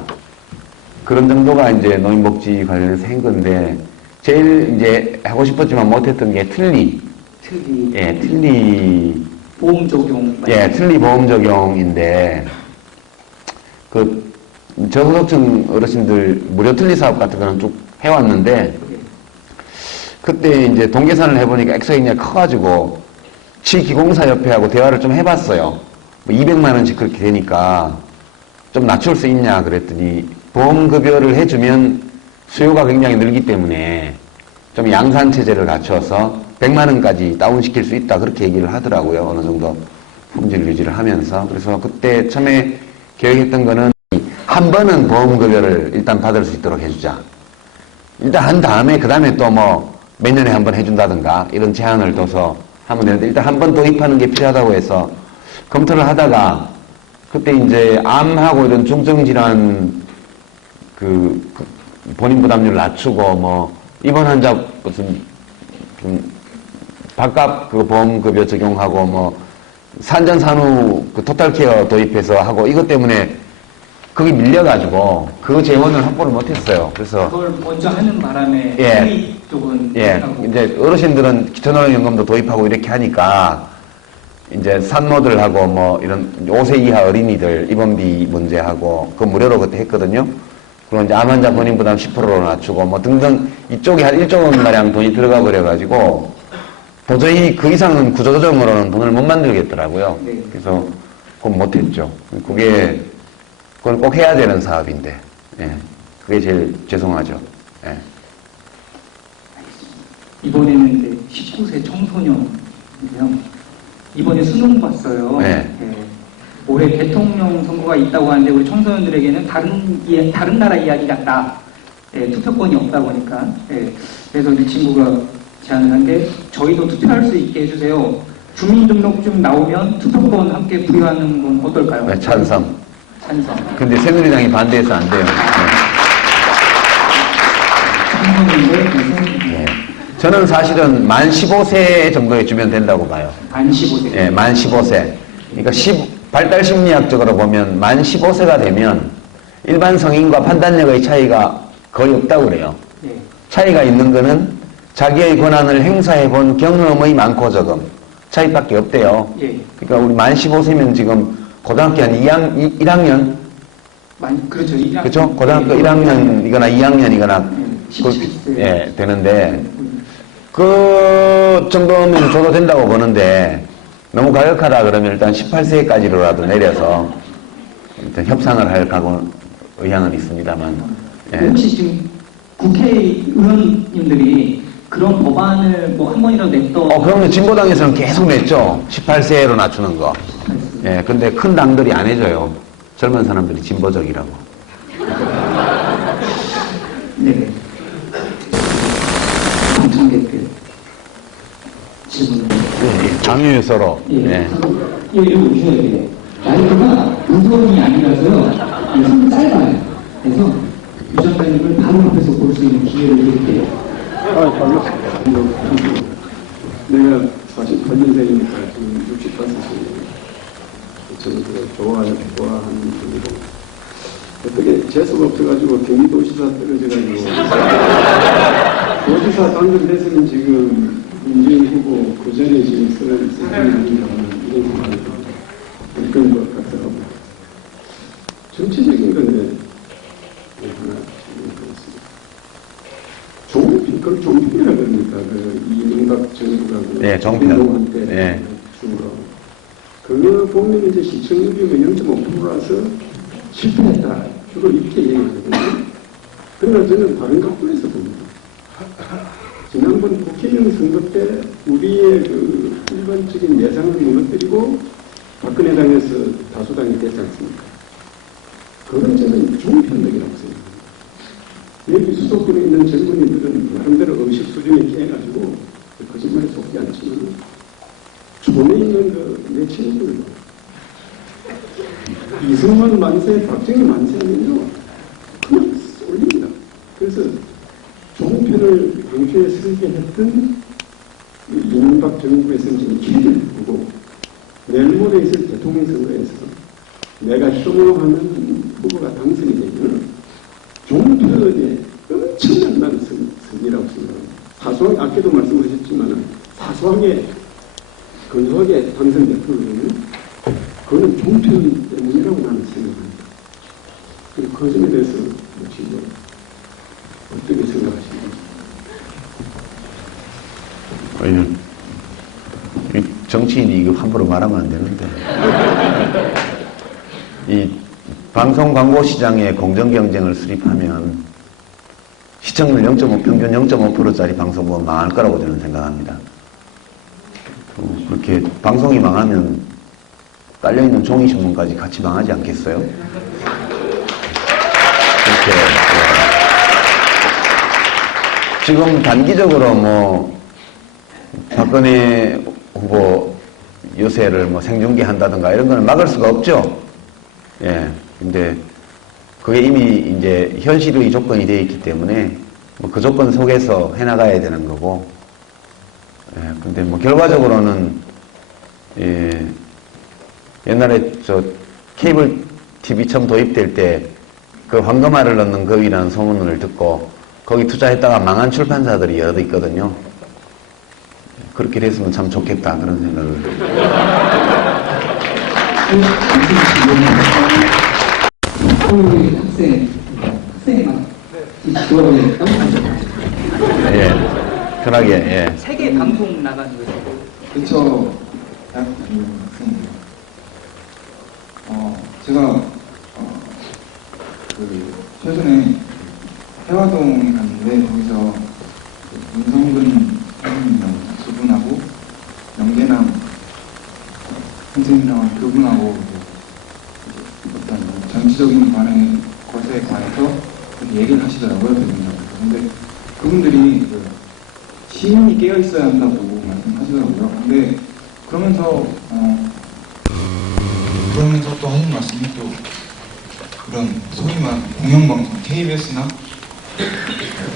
그런 정도가 이제 노인복지 관련해서 한 건데, 제일 이제 하고 싶었지만 못했던 게 틀니. 예, 틀니. 보험 적용. 예, 틀니 보험 적용인데, 그, 저소득층 어르신들 무료 틀니 사업 같은 거는 쭉 해왔는데, 그때 이제 동계산을 해보니까 액수가 굉장히 커가지고, 시기공사협회하고 대화를 좀 해봤어요. 뭐 200만 원씩 그렇게 되니까, 좀 낮출 수 있냐 그랬더니 보험급여를 해주면 수요가 굉장히 늘기 때문에 좀 양산체제를 갖춰서 100만 원까지 다운시킬 수 있다 그렇게 얘기를 하더라고요. 어느 정도 품질 유지를 하면서. 그래서 그때 처음에 계획했던 거는 한 번은 보험급여를 일단 받을 수 있도록 해주자. 일단 한 다음에 그 다음에 또 뭐 몇 년에 한 번 해준다든가 이런 제한을 둬서 하면 되는데 일단 한 번 도입하는 게 필요하다고 해서 검토를 하다가 그때 이제 암하고 이런 중증질환 그 본인 부담률 낮추고 뭐 입원 환자 무슨 좀 바깥 그 보험급여 적용하고 뭐 산전산후 그 토탈케어 도입해서 하고 이것 때문에 그게 밀려가지고 그 재원을 확보를 못했어요. 그래서 그걸 먼저 하는 바람에 예. 우리 쪽은 예, 하고. 이제 어르신들은 기초노령연금도 도입하고 이렇게 하니까 이제 산모들하고 뭐 이런 5세 이하 어린이들 입원비 문제하고 그 무료로 그때 했거든요. 그리고 이제 암 환자 본인 부담 10%로 낮추고 뭐 등등 이쪽에 한 1조 원 가량 돈이 들어가 버려가지고 도저히 그 이상은 구조조정으로는 돈을 못 만들겠더라고요. 네. 그래서 그건 못했죠. 그건 꼭 해야 되는 사업인데, 예. 그게 제일 죄송하죠. 예. 이번에는 이제 19세 청소년인데요. 이번에 수능 봤어요. 네. 예. 올해 대통령 선거가 있다고 하는데 우리 청소년들에게는 다른 나라 이야기 같다. 예, 투표권이 없다 보니까. 예. 그래서 이 친구가 제안을 한 게 저희도 투표할 수 있게 해주세요. 주민등록증 나오면 투표권 함께 부여하는 건 어떨까요? 네, 찬성. 찬성. 근데 새누리당이 반대해서 안 돼요. 청소년들 네. 저는 사실은 만 15세 정도에 주면 된다고 봐요. 만 15세. 예, 만 15세. 그러니까 발달 심리학적으로 보면 만 15세가 되면 일반 성인과 판단력의 차이가 거의 없다고 그래요. 예. 차이가 있는 거는 자기의 권한을 행사해 본 경험의 많고 적음 차이밖에 없대요. 예. 그러니까 우리 만 15세면 지금 고등학교 한 1학년 그렇죠. 1학년. 그렇죠? 고등학교 1학년이거나 2학년이거나 예. 17세. 예, 되는데 그 정도면 줘도 된다고 보는데 너무 가격하다 그러면 일단 18세까지로라도 내려서 일단 협상을 할 각오 의향은 있습니다만. 예. 혹시 지금 국회의원님들이 그런 법안을 뭐 한 번이라도 냈던 그러면 진보당에서는 계속 냈죠. 18세로 낮추는 거. 예, 근데 큰 당들이 안 해줘요. 젊은 사람들이 진보적이라고. 네. 방청객들 질문을 장유서로. 예. 예. 여기 오셔야 돼요. 마이크가 무선이 아니라서요. 손이 짧아요. 그래서 유 장관님을 바로 앞에서 볼 수 있는 기회를 드릴게요. 반갑습니다. 내가 48년생이니까 지금 65세입니다. 저는 그걸 좋아하는 분이고, 어떻게 재수가 없어가지고 경기도지사 떨어져가지고, 도지사 당선됐으면 지금 문재인 후보 그 전에 지금 쓰는 세상이 아닌가 하는 이런 생각이 들건 것 같더라고요. 정치적인 건데, 하나 질문드리겠습니다. 그걸 종편이라 그럽니까? 그 이명박 정부가 그 네, 종편. 운동할 때 네. 중으로 그거 보면 이제 시청률이 0.5%라서 실패했다. 주로 이렇게 얘기하거든요. 그러나 저는 다른 각도에서 봅니다. 지난번 국회의원 선거 때 우리의 그 일반적인 예상을 무너뜨리고 박근혜 당에서 다수당이 됐지 않습니까? 그건 저는 종편력이라고 생각합니다. 여기 수도권에 있는 젊은이들은 나름대로 의식 수준이 깨가지고 거짓말에 속지 않지만 촌에 있는 내 친구들 이승만 만세, 박정희 만세하면요 그만 올립니다. 그래서 종편을 당시에 설계했던 이명박 정부에서는 지금 기회를 보고 내일 모레 있을 대통령 선거에서 내가 혐오하는 후보가 당선이 되면 종편의 엄청난 승리라고 생각합니다. 사소하게, 아까도 말씀하셨지만, 사소하게, 근소하게 당선됐거든요. 그거는 종편 때문이라고 나는 생각합니다. 그리고 그 점에 대해서 혹시 어떻게 생각하십니까? 정치인이 이거 함부로 말하면 안 되는데. 이 방송 광고 시장에 공정 경쟁을 수립하면 시청률 0.5, 평균 0.5%짜리 방송국은 망할 거라고 저는 생각합니다. 그렇게 방송이 망하면 깔려있는 종이신문까지 같이 망하지 않겠어요? 그렇게 지금 단기적으로 뭐 박근혜 후보 요새를 뭐 생중계한다든가 이런 거는 막을 수가 없죠. 예. 근데 그게 이미 이제 현실의 조건이 되어 있기 때문에 뭐 그 조건 속에서 해나가야 되는 거고. 예. 근데 뭐 결과적으로는 예. 옛날에 저 케이블 TV 처음 도입될 때 그 황금알을 넣는 거위라는 소문을 듣고 거기 투자했다가 망한 출판사들이 여러 있거든요. 그렇게 됐으면 참 좋겠다 그런 생각을. 학생만 지도를 예, 편하게, 예. 세계 방송 나가는 거죠. 그쵸. 제가, 최근에 해화동에 갔는데, 거기서 문성근 선생님이랑 두 분하고, 영계남 선생님이랑 그분하고, 어떤 정치적인 것에 관해서 얘기를 하시더라고요, 대중적으로. 근데 그분들이 시민이 깨어있어야 한다고 말씀하시더라고요. 근데 그러면서 또 하신 말씀이 또 그런 소위 말하는 공영방송 KBS나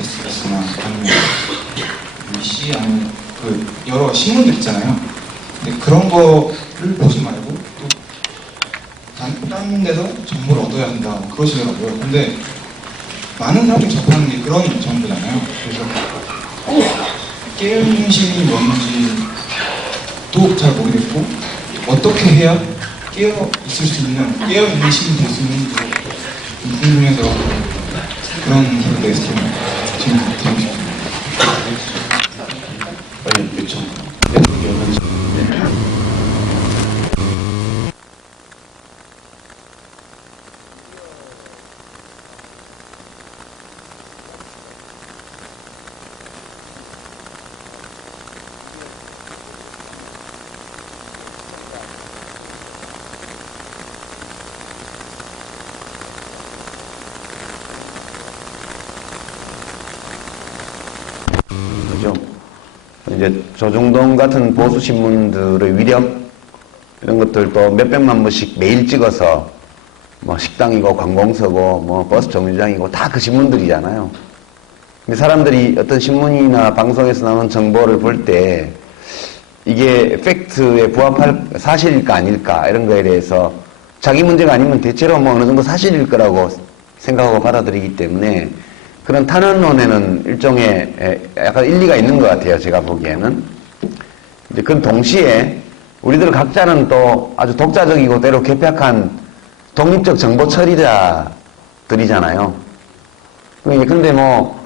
SBS나 아니면 BBC 아니면 그 여러 신문들 있잖아요. 근데 그런 거를 보지 말고 또 다른 데서 정보를 얻어야 한다 그러시더라고요. 근데 많은 사람들이 접하는 게 그런 정보잖아요. 그래서 깨어있는 시민이 뭔지도 잘 모르겠고 어떻게 해야 깨어있을 수 있는 깨어있는 시민이 될 수 있는지 궁금해서 그런 부분에 대해서 좀 질문 드리고 싶습니다. 빨리 요청. 그죠? 이제 조중동 같은 보수 신문들의 위력 이런 것들도 몇백만 부씩 매일 찍어서 뭐 식당이고 관공서고 뭐 버스 정류장이고 다 그 신문들이잖아요. 근데 사람들이 어떤 신문이나 방송에서 나오는 정보를 볼 때 이게 팩트에 부합할 사실일까 아닐까 이런 거에 대해서 자기 문제가 아니면 대체로 뭐 어느 정도 사실일 거라고 생각하고 받아들이기 때문에 그런 탄원론에는 일종의 약간 일리가 있는 것 같아요. 제가 보기에는. 이제 그 동시에 우리들 각자는 또 아주 독자적이고 때로 괴팍한 독립적 정보 처리자들이잖아요. 근데 뭐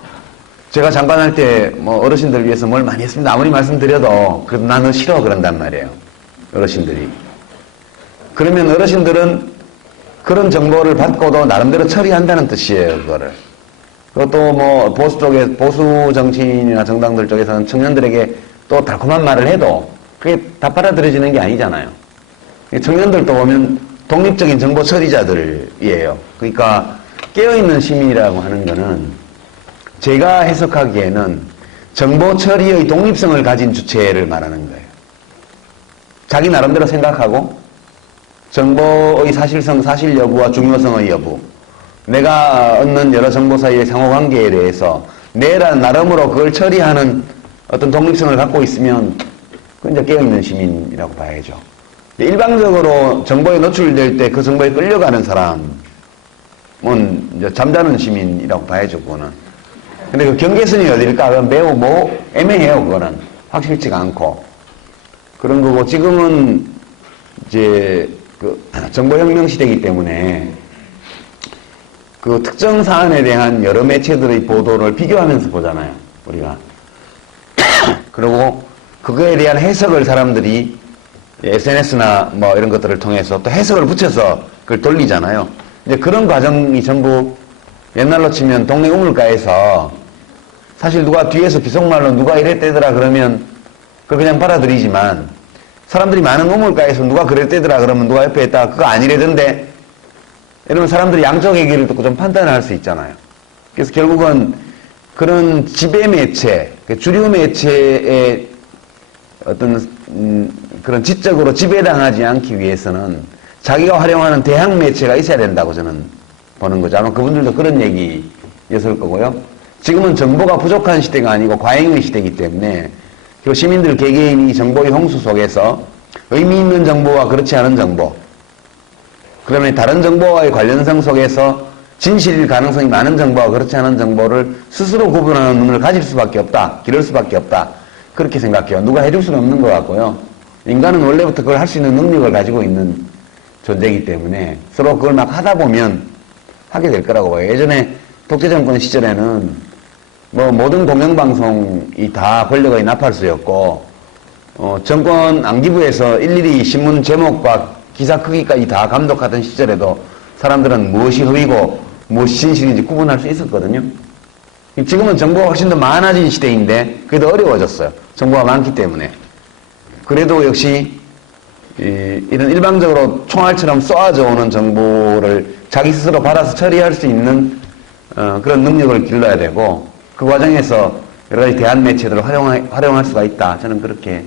제가 장관할 때 뭐 어르신들 위해서 뭘 많이 했습니다. 아무리 말씀드려도 그래도 나는 싫어 그런단 말이에요. 어르신들이. 그러면 어르신들은 그런 정보를 받고도 나름대로 처리한다는 뜻이에요. 그거를. 그것도 뭐 보수 쪽에 보수 정치인이나 정당들 쪽에서는 청년들에게 또 달콤한 말을 해도 그게 다 받아들여지는 게 아니잖아요. 청년들도 보면 독립적인 정보 처리자들이에요. 그러니까 깨어있는 시민이라고 하는 거는 제가 해석하기에는 정보 처리의 독립성을 가진 주체를 말하는 거예요. 자기 나름대로 생각하고 정보의 사실성, 사실 여부와 중요성의 여부, 내가 얻는 여러 정보 사이의 상호관계에 대해서 나름으로 그걸 처리하는 어떤 독립성을 갖고 있으면 그건 이제 깨어있는 시민이라고 봐야죠. 일방적으로 정보에 노출될 때 그 정보에 끌려가는 사람은 이제 잠자는 시민이라고 봐야죠, 그거는. 근데 그 경계선이 어딜까? 그건 매우 애매해요, 그거는. 확실치가 않고. 그런 거고, 지금은 이제 그 정보혁명 시대이기 때문에 그 특정 사안에 대한 여러 매체들의 보도를 비교하면서 보잖아요, 우리가. 그리고 그거에 대한 해석을 사람들이 SNS나 뭐 이런 것들을 통해서 또 해석을 붙여서 그걸 돌리잖아요. 이제 그런 과정이 전부 옛날로 치면 동네 우물가에서 사실 누가 뒤에서 비속말로 누가 이랬대더라 그러면 그걸 그냥 받아들이지만 사람들이 많은 우물가에서 누가 그랬대더라 그러면 누가 옆에 있다가 그거 아니래던데 이러면 사람들이 양쪽 얘기를 듣고 좀 판단을 할 수 있잖아요. 그래서 결국은 그런 지배 매체, 주류 매체의 어떤 그런 지적으로 지배당하지 않기 위해서는 자기가 활용하는 대항 매체가 있어야 된다고 저는 보는 거죠. 아마 그분들도 그런 얘기였을 거고요. 지금은 정보가 부족한 시대가 아니고 과잉의 시대이기 때문에 그리고 시민들 개개인이 정보의 홍수 속에서 의미 있는 정보와 그렇지 않은 정보, 그러면 다른 정보와의 관련성 속에서 진실일 가능성이 많은 정보와 그렇지 않은 정보를 스스로 구분하는 눈을 가질 수밖에 없다. 기를 수밖에 없다. 그렇게 생각해요. 누가 해줄 수는 없는 것 같고요. 인간은 원래부터 그걸 할 수 있는 능력을 가지고 있는 존재이기 때문에 서로 그걸 막 하다 보면 하게 될 거라고 봐요. 예전에 독재정권 시절에는 뭐 모든 공영방송이 다 권력의 나팔수였고 정권 안기부에서 일일이 신문 제목과 기사 크기까지 다 감독하던 시절에도 사람들은 무엇이 허위고 무엇이 진실인지 구분할 수 있었거든요. 지금은 정보가 훨씬 더 많아진 시대인데 그게 더 어려워졌어요. 정보가 많기 때문에. 그래도 역시 이런 일방적으로 총알처럼 쏘아져 오는 정보를 자기 스스로 받아서 처리할 수 있는 그런 능력을 길러야 되고 그 과정에서 여러 가지 대한 매체들을 활용할 수가 있다. 저는 그렇게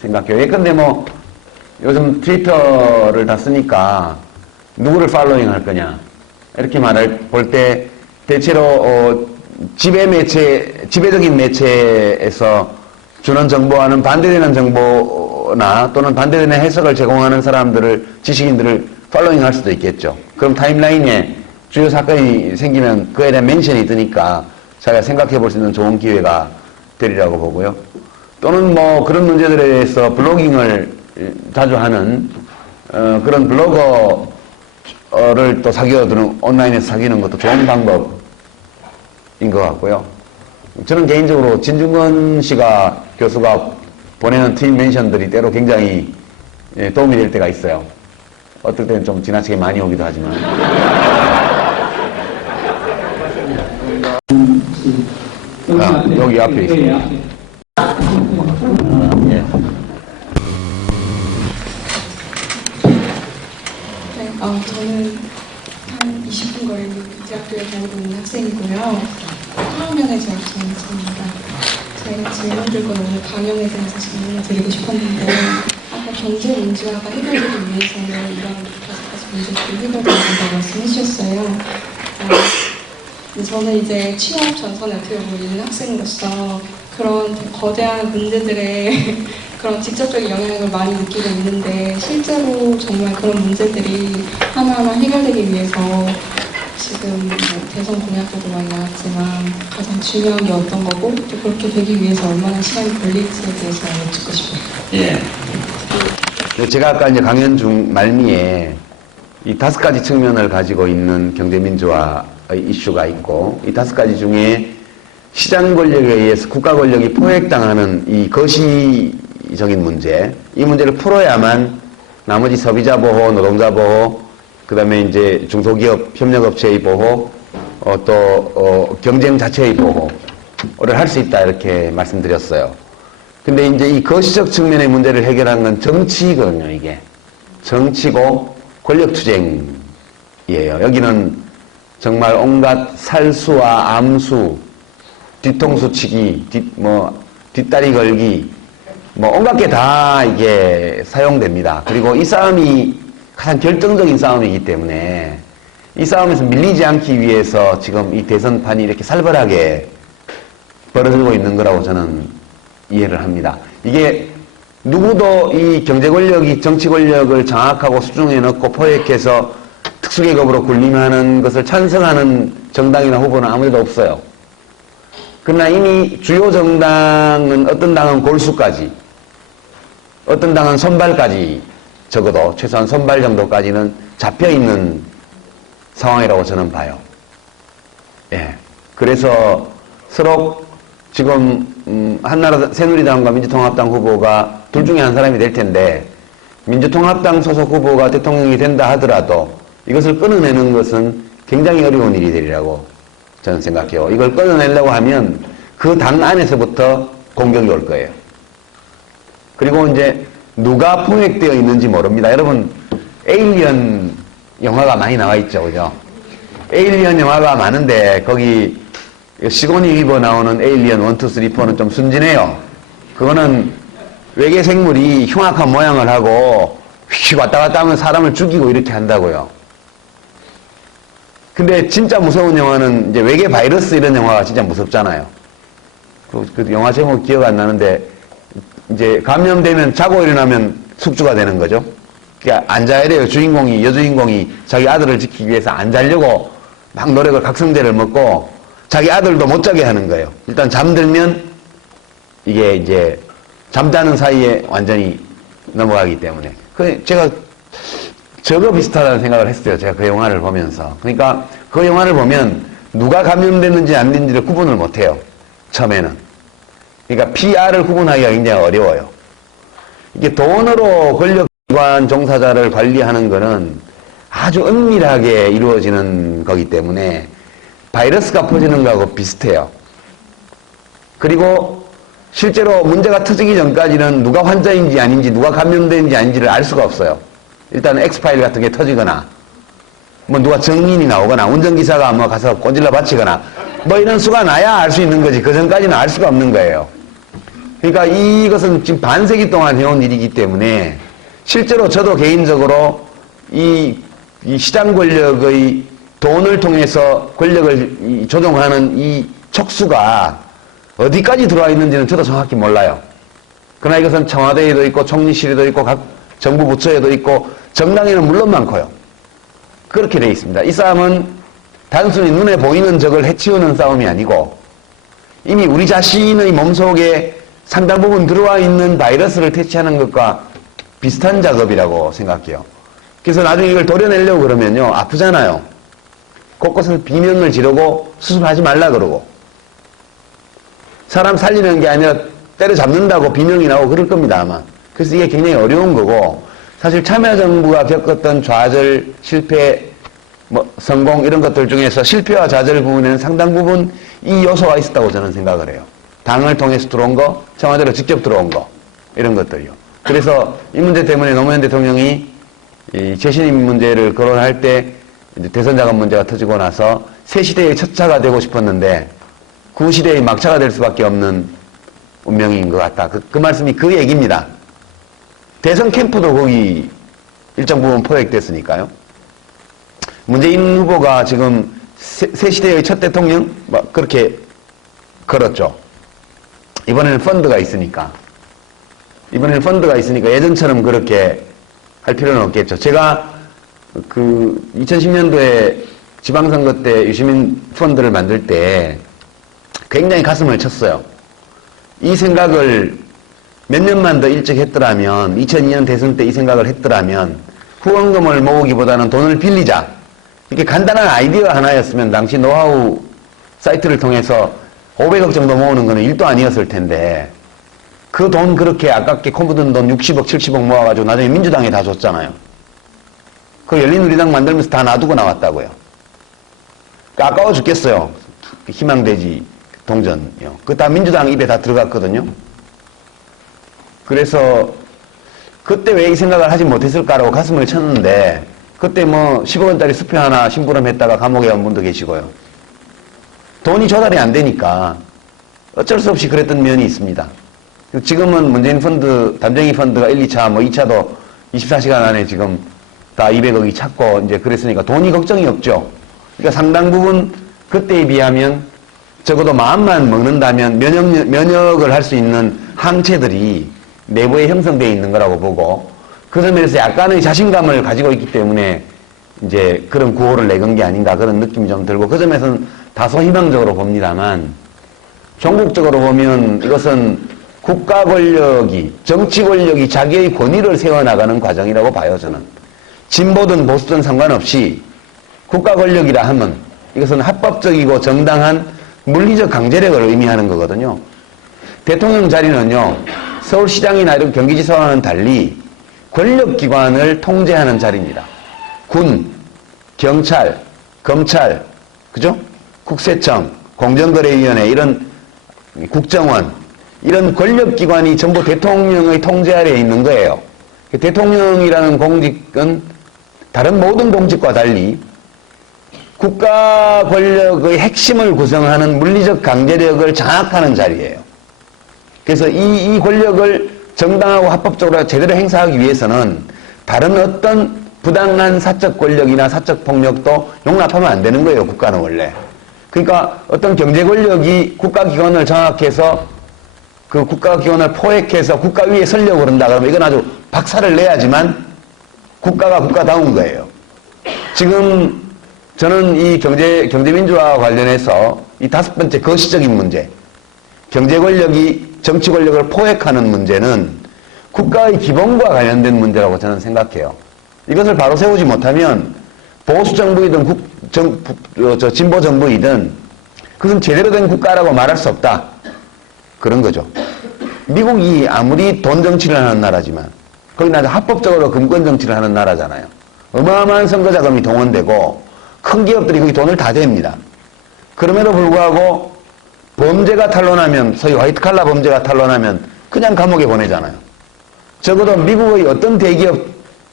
생각해요. 예컨대 뭐 요즘 트위터를 다 쓰니까 누구를 팔로잉 할 거냐 이렇게 말을 볼 때 대체로 지배적인 매체에서 주는 정보와는 반대되는 정보나 또는 반대되는 해석을 제공하는 사람들을 지식인들을 팔로잉 할 수도 있겠죠. 그럼 타임라인에 주요 사건이 생기면 그에 대한 멘션이 뜨니까 자기가 생각해 볼 수 있는 좋은 기회가 되리라고 보고요. 또는 뭐 그런 문제들에 대해서 블로깅을 자주 하는 그런 블로거를 또 사귀어두는 온라인에서 사귀는 것도 좋은 방법인 것 같고요. 저는 개인적으로 진중권 씨가 교수가 보내는 트윗 멘션들이 때로 굉장히 도움이 될 때가 있어요. 어떨 때는 좀 지나치게 많이 오기도 하지만. 여기 앞에 있습니다. 예. 네, 저는 한 20분 거리 대학교에 다니고 있는 학생이고요. 화학면에 재학 중입니다. 제가 질문 들고 오늘 강연에 대해서 질문을 드리고 싶었는데 아까 경제 민주화가 해결되기 위해서는 이런 5가지 문제들이 해결돼야 된다고 말씀해 주셨어요. 근데 저는 이제 취업 전선에 어떻게 보면 있는 학생으로서 그런 거대한 문제들의 그런 직접적인 영향을 많이 느끼고 있는데 실제로 정말 그런 문제들이 하나하나 해결되기 위해서 지금 뭐 대선 공약들도 많이 나왔지만 가장 중요한 게 어떤 거고 또 그렇게 되기 위해서 얼마나 시간이 걸릴지에 대해서 여쭙고 싶어요. 예. 제가 아까 이제 강연 중 말미에 이 5가지 측면을 가지고 있는 경제민주화의 이슈가 있고 이 5가지 중에 시장 권력에 의해서 국가 권력이 포획당하는 이 거시적인 문제, 이 문제를 풀어야만 나머지 소비자 보호, 노동자 보호, 그 다음에 이제 중소기업, 협력업체의 보호, 경쟁 자체의 보호를 할 수 있다 이렇게 말씀드렸어요. 근데 이제 이 거시적 측면의 문제를 해결하는 건 정치거든요, 이게. 정치고 권력투쟁이에요. 여기는 정말 온갖 살수와 암수, 뒤통수 치기, 뒷다리 걸기, 온갖 게 다 이게 사용됩니다. 그리고 이 싸움이 가장 결정적인 싸움이기 때문에 이 싸움에서 밀리지 않기 위해서 지금 이 대선판이 이렇게 살벌하게 벌어지고 있는 거라고 저는 이해를 합니다. 이게 누구도 이 경제 권력이 정치 권력을 장악하고 수중에 넣고 포획해서 특수계급으로 군림하는 것을 찬성하는 정당이나 후보는 아무데도 없어요. 그러나 이미 주요 정당은 어떤 당은 골수까지, 어떤 당은 선발까지 적어도 최소한 선발 정도까지는 잡혀있는 상황이라고 저는 봐요. 예. 그래서 서로 지금 한나라 새누리당과 민주통합당 후보가 둘 중에 한 사람이 될 텐데 민주통합당 소속 후보가 대통령이 된다 하더라도 이것을 끊어내는 것은 굉장히 어려운 일이 되리라고 저는 생각해요. 이걸 끊어내려고 하면 그 당 안에서부터 공격이 올 거예요. 그리고 이제 누가 포획되어 있는지 모릅니다. 여러분, 에일리언 영화가 많이 나와 있죠, 그죠? 에일리언 영화가 많은데 거기 시고니 위버 나오는 에일리언 1, 2, 3, 4는 좀 순진해요. 그거는 외계 생물이 흉악한 모양을 하고 휙 왔다 갔다 하면 사람을 죽이고 이렇게 한다고요. 근데 진짜 무서운 영화는 이제 외계 바이러스 이런 영화가 진짜 무섭잖아요. 그 영화 제목 기억 안 나는데 이제 감염되면 자고 일어나면 숙주가 되는 거죠. 그러니까 안 자야 돼요. 여주인공이 자기 아들을 지키기 위해서 안 자려고 막 노력을 각성제를 먹고 자기 아들도 못 자게 하는 거예요. 일단 잠들면 이게 이제 잠자는 사이에 완전히 넘어가기 때문에. 제가 저거 비슷하다는 생각을 했어요. 제가 그 영화를 보면서. 그러니까 그 영화를 보면 누가 감염됐는지 안 됐는지를 구분을 못 해요. 처음에는. 그러니까 PR을 구분하기가 굉장히 어려워요. 이게 돈으로 권력기관 종사자를 관리하는 거는 아주 은밀하게 이루어지는 거기 때문에 바이러스가 퍼지는 거하고 비슷해요. 그리고 실제로 문제가 터지기 전까지는 누가 환자인지 아닌지 누가 감염되는지 아닌지를 알 수가 없어요. 일단 엑스파일 같은 게 터지거나 뭐 누가 증인이 나오거나 운전기사가 뭐 가서 꼰질러 바치거나 뭐 이런 수가 나야 알 수 있는 거지 그 전까지는 알 수가 없는 거예요. 그러니까 이것은 지금 반세기 동안 해온 일이기 때문에 실제로 저도 개인적으로 이 시장 권력의 돈을 통해서 권력을 조종하는 이 척수가 어디까지 들어와 있는지는 저도 정확히 몰라요. 그러나 이것은 청와대에도 있고 총리실에도 있고 각 정부 부처에도 있고 정당에는 물론 많고요. 그렇게 돼 있습니다. 이 싸움은 단순히 눈에 보이는 적을 해치우는 싸움이 아니고 이미 우리 자신의 몸속에 상당 부분 들어와 있는 바이러스를 퇴치하는 것과 비슷한 작업이라고 생각해요. 그래서 나중에 이걸 도려내려고 그러면요. 아프잖아요. 곳곳에서 비명을 지르고 수술하지 말라 그러고 사람 살리는 게 아니라 때려잡는다고 비명이 나오고 그럴 겁니다 아마. 그래서 이게 굉장히 어려운 거고 사실 참여정부가 겪었던 좌절, 실패, 성공 이런 것들 중에서 실패와 좌절 부분에는 상당 부분 이 요소가 있었다고 저는 생각을 해요. 당을 통해서 들어온 거, 청와대로 직접 들어온 거 이런 것들이요. 그래서 이 문제 때문에 노무현 대통령이 이 재신임 문제를 거론할 때 이제 대선 자금 문제가 터지고 나서 새 시대의 첫 차가 되고 싶었는데 그 시대의 막차가 될 수밖에 없는 운명인 것 같다. 그 말씀이 그 얘기입니다. 대선 캠프도 거기 일정 부분 포획됐으니까요. 문재인 후보가 지금 새 시대의 첫 대통령 그렇게 걸었죠. 이번에는 펀드가 있으니까 예전처럼 그렇게 할 필요는 없겠죠. 제가 그 2010년도에 지방선거 때 유시민 펀드를 만들 때 굉장히 가슴을 쳤어요. 이 생각을 몇 년만 더 일찍 했더라면 2002년 대선 때 이 생각을 했더라면 후원금을 모으기보다는 돈을 빌리자 이렇게 간단한 아이디어 하나였으면 당시 노하우 사이트를 통해서 500억 정도 모으는 거는 일도 아니었을 텐데 그 돈 그렇게 아깝게 코 묻은 돈 60억 70억 모아가지고 나중에 민주당에 다 줬잖아요. 그 열린우리당 만들면서 다 놔두고 나왔다고요. 아까워 죽겠어요. 희망돼지 동전이요. 그거 다 민주당 입에 다 들어갔거든요. 그래서 그때 왜 이 생각을 하지 못했을까라고 가슴을 쳤는데 그때 뭐 10억 원짜리 수표 하나 심부름했다가 감옥에 온 분도 계시고요. 돈이 조달이 안 되니까 어쩔 수 없이 그랬던 면이 있습니다. 지금은 문재인 펀드, 담쟁이 펀드가 1, 2차, 2차도 24시간 안에 지금 다 200억이 찼고 이제 그랬으니까 돈이 걱정이 없죠. 그러니까 상당 부분 그때에 비하면 적어도 마음만 먹는다면 면역을 할 수 있는 항체들이 내부에 형성되어 있는 거라고 보고 그 점에서 약간의 자신감을 가지고 있기 때문에 이제 그런 구호를 내건 게 아닌가 그런 느낌이 좀 들고 그 점에서는 다소 희망적으로 봅니다만 종국적으로 보면 이것은 국가 권력이 정치 권력이 자기의 권위를 세워나가는 과정이라고 봐요. 저는 진보든 보수든 상관없이 국가 권력이라 하면 이것은 합법적이고 정당한 물리적 강제력을 의미하는 거거든요. 대통령 자리는요 서울시장이나 이런 경기지사와는 달리 권력기관을 통제하는 자리입니다. 군, 경찰, 검찰, 그죠? 국세청, 공정거래위원회, 이런 국정원, 이런 권력기관이 전부 대통령의 통제 아래에 있는 거예요. 대통령이라는 공직은 다른 모든 공직과 달리 국가 권력의 핵심을 구성하는 물리적 강제력을 장악하는 자리예요. 그래서 이 권력을 정당하고 합법적으로 제대로 행사하기 위해서는 다른 어떤 부당한 사적 권력이나 사적 폭력도 용납하면 안 되는 거예요, 국가는 원래. 그러니까 어떤 경제 권력이 국가기관을 장악해서 그 국가기관을 포획해서 국가 위에 서려고 그런다 그러면 이건 아주 박살을 내야지만 국가가 국가다운 거예요. 지금 저는 이 경제민주화 관련해서 이 5번째 거시적인 문제, 경제 권력이 정치 권력을 포획하는 문제는 국가의 기본과 관련된 문제라고 저는 생각해요. 이것을 바로 세우지 못하면 보수 정부이든 진보 정부이든 그것은 제대로 된 국가라고 말할 수 없다. 그런 거죠. 미국이 아무리 돈 정치를 하는 나라지만 거기는 합법적으로 금권 정치를 하는 나라잖아요. 어마어마한 선거 자금이 동원되고 큰 기업들이 거기 돈을 다 댑니다. 그럼에도 불구하고 범죄가 탄로나면, 소위 화이트 칼라 범죄가 탄로나면 그냥 감옥에 보내잖아요. 적어도 미국의 어떤 대기업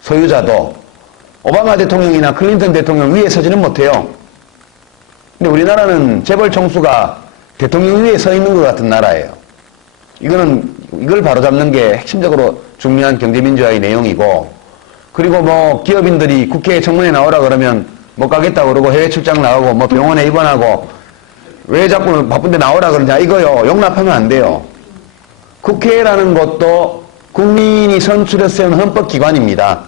소유자도 오바마 대통령이나 클린턴 대통령 위에 서지는 못해요. 근데 우리나라는 재벌 총수가 대통령 위에 서 있는 것 같은 나라예요. 이걸 바로잡는 게 핵심적으로 중요한 경제민주화의 내용이고, 그리고 뭐 기업인들이 국회 청문회 나오라 그러면 못 가겠다 그러고 해외 출장 나가고 뭐 병원에 입원하고 왜 자꾸 바쁜데 나오라 그러냐, 이거요 용납하면 안 돼요. 국회라는 것도 국민이 선출해서 세운 헌법기관입니다.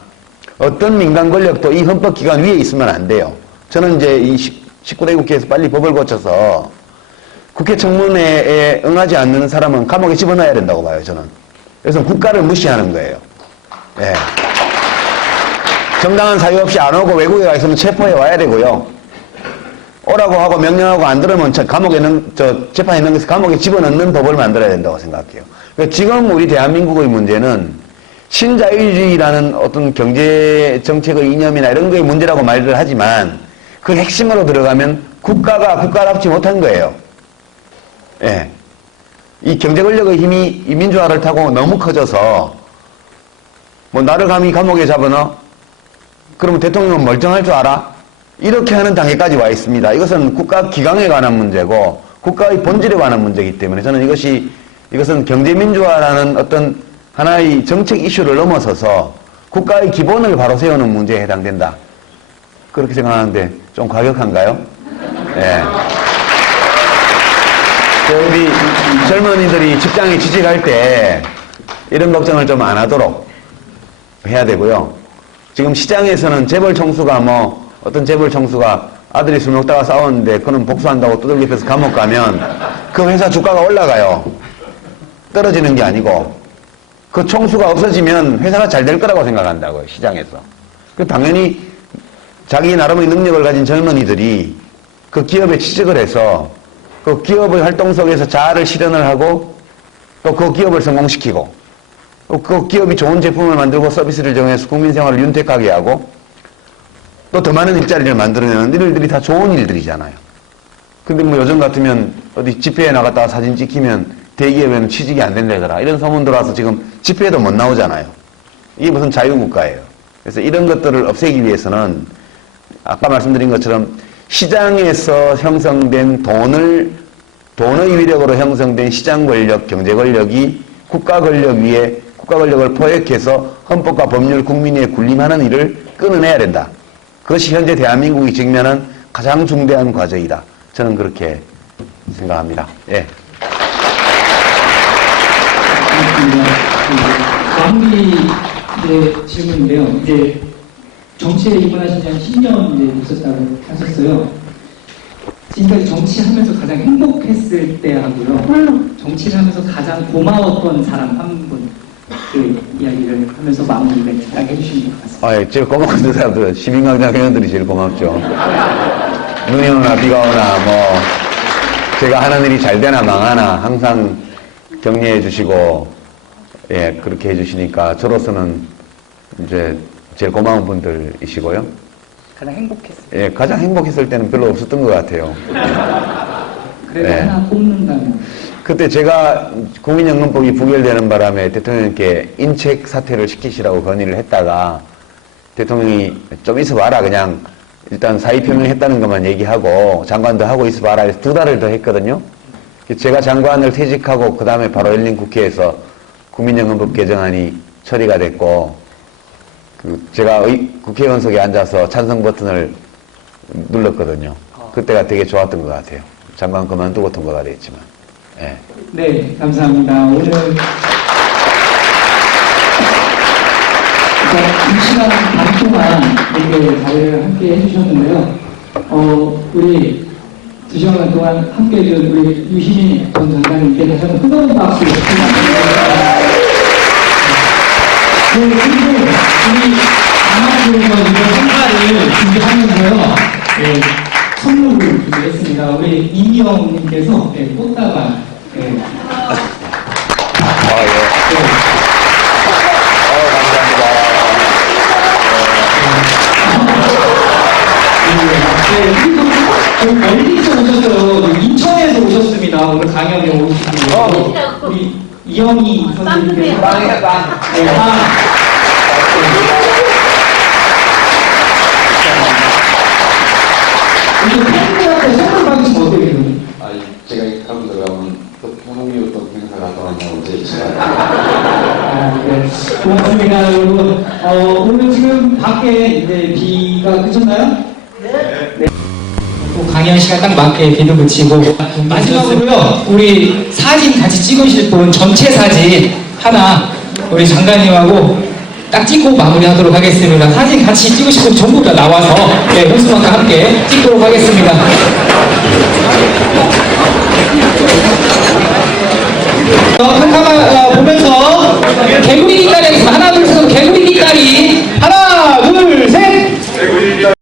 어떤 민간 권력도 이 헌법기관 위에 있으면 안 돼요. 저는 이제 이 19대 국회에서 빨리 법을 고쳐서 국회 청문회에 응하지 않는 사람은 감옥에 집어넣어야 된다고 봐요, 저는. 그래서 국가를 무시하는 거예요. 예. 정당한 사유 없이 안 오고 외국에 가 있으면 체포해 와야 되고요. 오라고 하고 명령하고 안 들으면 재판에 있는 것을 감옥에 집어넣는 법을 만들어야 된다고 생각해요. 그러니까 지금 우리 대한민국의 문제는 신자유주의라는 어떤 경제 정책의 이념이나 이런 거의 문제라고 말을 하지만 그 핵심으로 들어가면 국가답지 못한 거예요. 예. 이 경제 권력의 힘이 이 민주화를 타고 너무 커져서 뭐 나를 감히 감옥에 잡아넣어? 그러면 대통령은 멀쩡할 줄 알아? 이렇게 하는 단계까지 와 있습니다. 이것은 국가 기강에 관한 문제고 국가의 본질에 관한 문제이기 때문에 저는 이것은 경제민주화라는 어떤 하나의 정책 이슈를 넘어서서 국가의 기본을 바로 세우는 문제에 해당된다. 그렇게 생각하는데 좀 과격한가요? 예. 우리 젊은이들이 직장에 취직할 때 이런 걱정을 좀 안 하도록 해야 되고요. 지금 시장에서는 재벌 총수가 어떤 재벌 총수가 아들이 술 먹다가 싸웠는데 그는 복수한다고 두들겨 패서 감옥 가면 그 회사 주가가 올라가요. 떨어지는 게 아니고 그 총수가 없어지면 회사가 잘 될 거라고 생각한다고요, 시장에서. 당연히 자기 나름의 능력을 가진 젊은이들이 그 기업에 취직을 해서 그 기업의 활동 속에서 자아를 실현을 하고 또 그 기업을 성공시키고 그 기업이 좋은 제품을 만들고 서비스를 정해서 국민 생활을 윤택하게 하고 또 더 많은 일자리를 만들어내는 일들이 다 좋은 일들이잖아요. 근데 뭐 요즘 같으면 어디 집회에 나갔다가 사진 찍히면 대기업에는 취직이 안 된다더라, 이런 소문 들어와서 지금 집회에도 못 나오잖아요. 이게 무슨 자유국가예요. 그래서 이런 것들을 없애기 위해서는 아까 말씀드린 것처럼 시장에서 형성된 돈의 위력으로 형성된 시장 권력, 경제 권력이 국가 권력 위에 국가 권력을 포획해서 헌법과 법률, 국민에 군림하는 일을 끊어내야 된다. 그것이 현재 대한민국이 직면한 가장 중대한 과제이다. 저는 그렇게 생각합니다. 예. 마무리 질문인데요. 이제 정치에 입문하신 지 한 10년 이제 되셨다고 하셨어요. 지금까지 정치하면서 가장 행복했을 때 하고요. 정치를 하면서 가장 고마웠던 사람 한 분, 그 이야기를 하면서 마무리 멘트 딱 해주시면 될 것 같습니다. 아, 예, 제일 고마운 사람들은 시민광장 회원들이 제일 고맙죠. 눈이 오나 비가 오나 제가 하는 일이 잘 되나 망하나 항상 격려해 주시고, 예, 그렇게 해 주시니까 저로서는 이제 제일 고마운 분들이시고요. 가장 행복했어요. 예, 가장 행복했을 때는 별로 없었던 것 같아요. 그래도 네. 하나 꼽는다면. 그때 제가 국민연금법이 부결되는 바람에 대통령께 인책 사퇴를 시키시라고 건의를 했다가 대통령이 좀 있어봐라, 그냥 일단 사의 표명했다는 것만 얘기하고 장관도 하고 있어봐라 해서 2달을 더 했거든요. 제가 장관을 퇴직하고 그 다음에 바로 열린 국회에서 국민연금법 개정안이 처리가 됐고, 제가 국회의원석에 앉아서 찬성 버튼을 눌렀거든요. 그때가 되게 좋았던 것 같아요. 장관 그만두고 통과가 됐지만. 예. 네, 감사합니다. 오늘 2시간 반 동안 이렇게 자리를 함께 해주셨는데요. 우리 2시간 동안 함께 해준 우리 유시민 전 장관님께 다시 한번 뜨거운 박수 부탁드립니다. 그리고 우리 아마추어에서 이번 성과를 준비하면서요, 선물을 준비했습니다. 우리 임영님께서 꽃다발, 멀리서 오셨어요. 인천에서 오셨습니다. 오늘 강연에 오시고 우리 이영희 선생님께서 이제 팬들한테 선물 받으시면 어떻게 돼요? 제가 가고 들어가면 또 분홍이 어떤 행사가 떠난다고 제가 네. 고맙습니다, 여러분. 오늘 지금 밖에 이제 비가 그쳤나요? 네. 또 강연 시간 딱 맞게 비도 그치고 마지막으로요, 우리 사진 같이 찍으실 분 전체 사진 하나 우리 장관님하고 딱 찍고 마무리하도록 하겠습니다. 사진 같이 찍으실 분 전부 다 나와서 홍수만과 함께 찍도록 하겠습니다. 한 카메라 보면서 개구리니까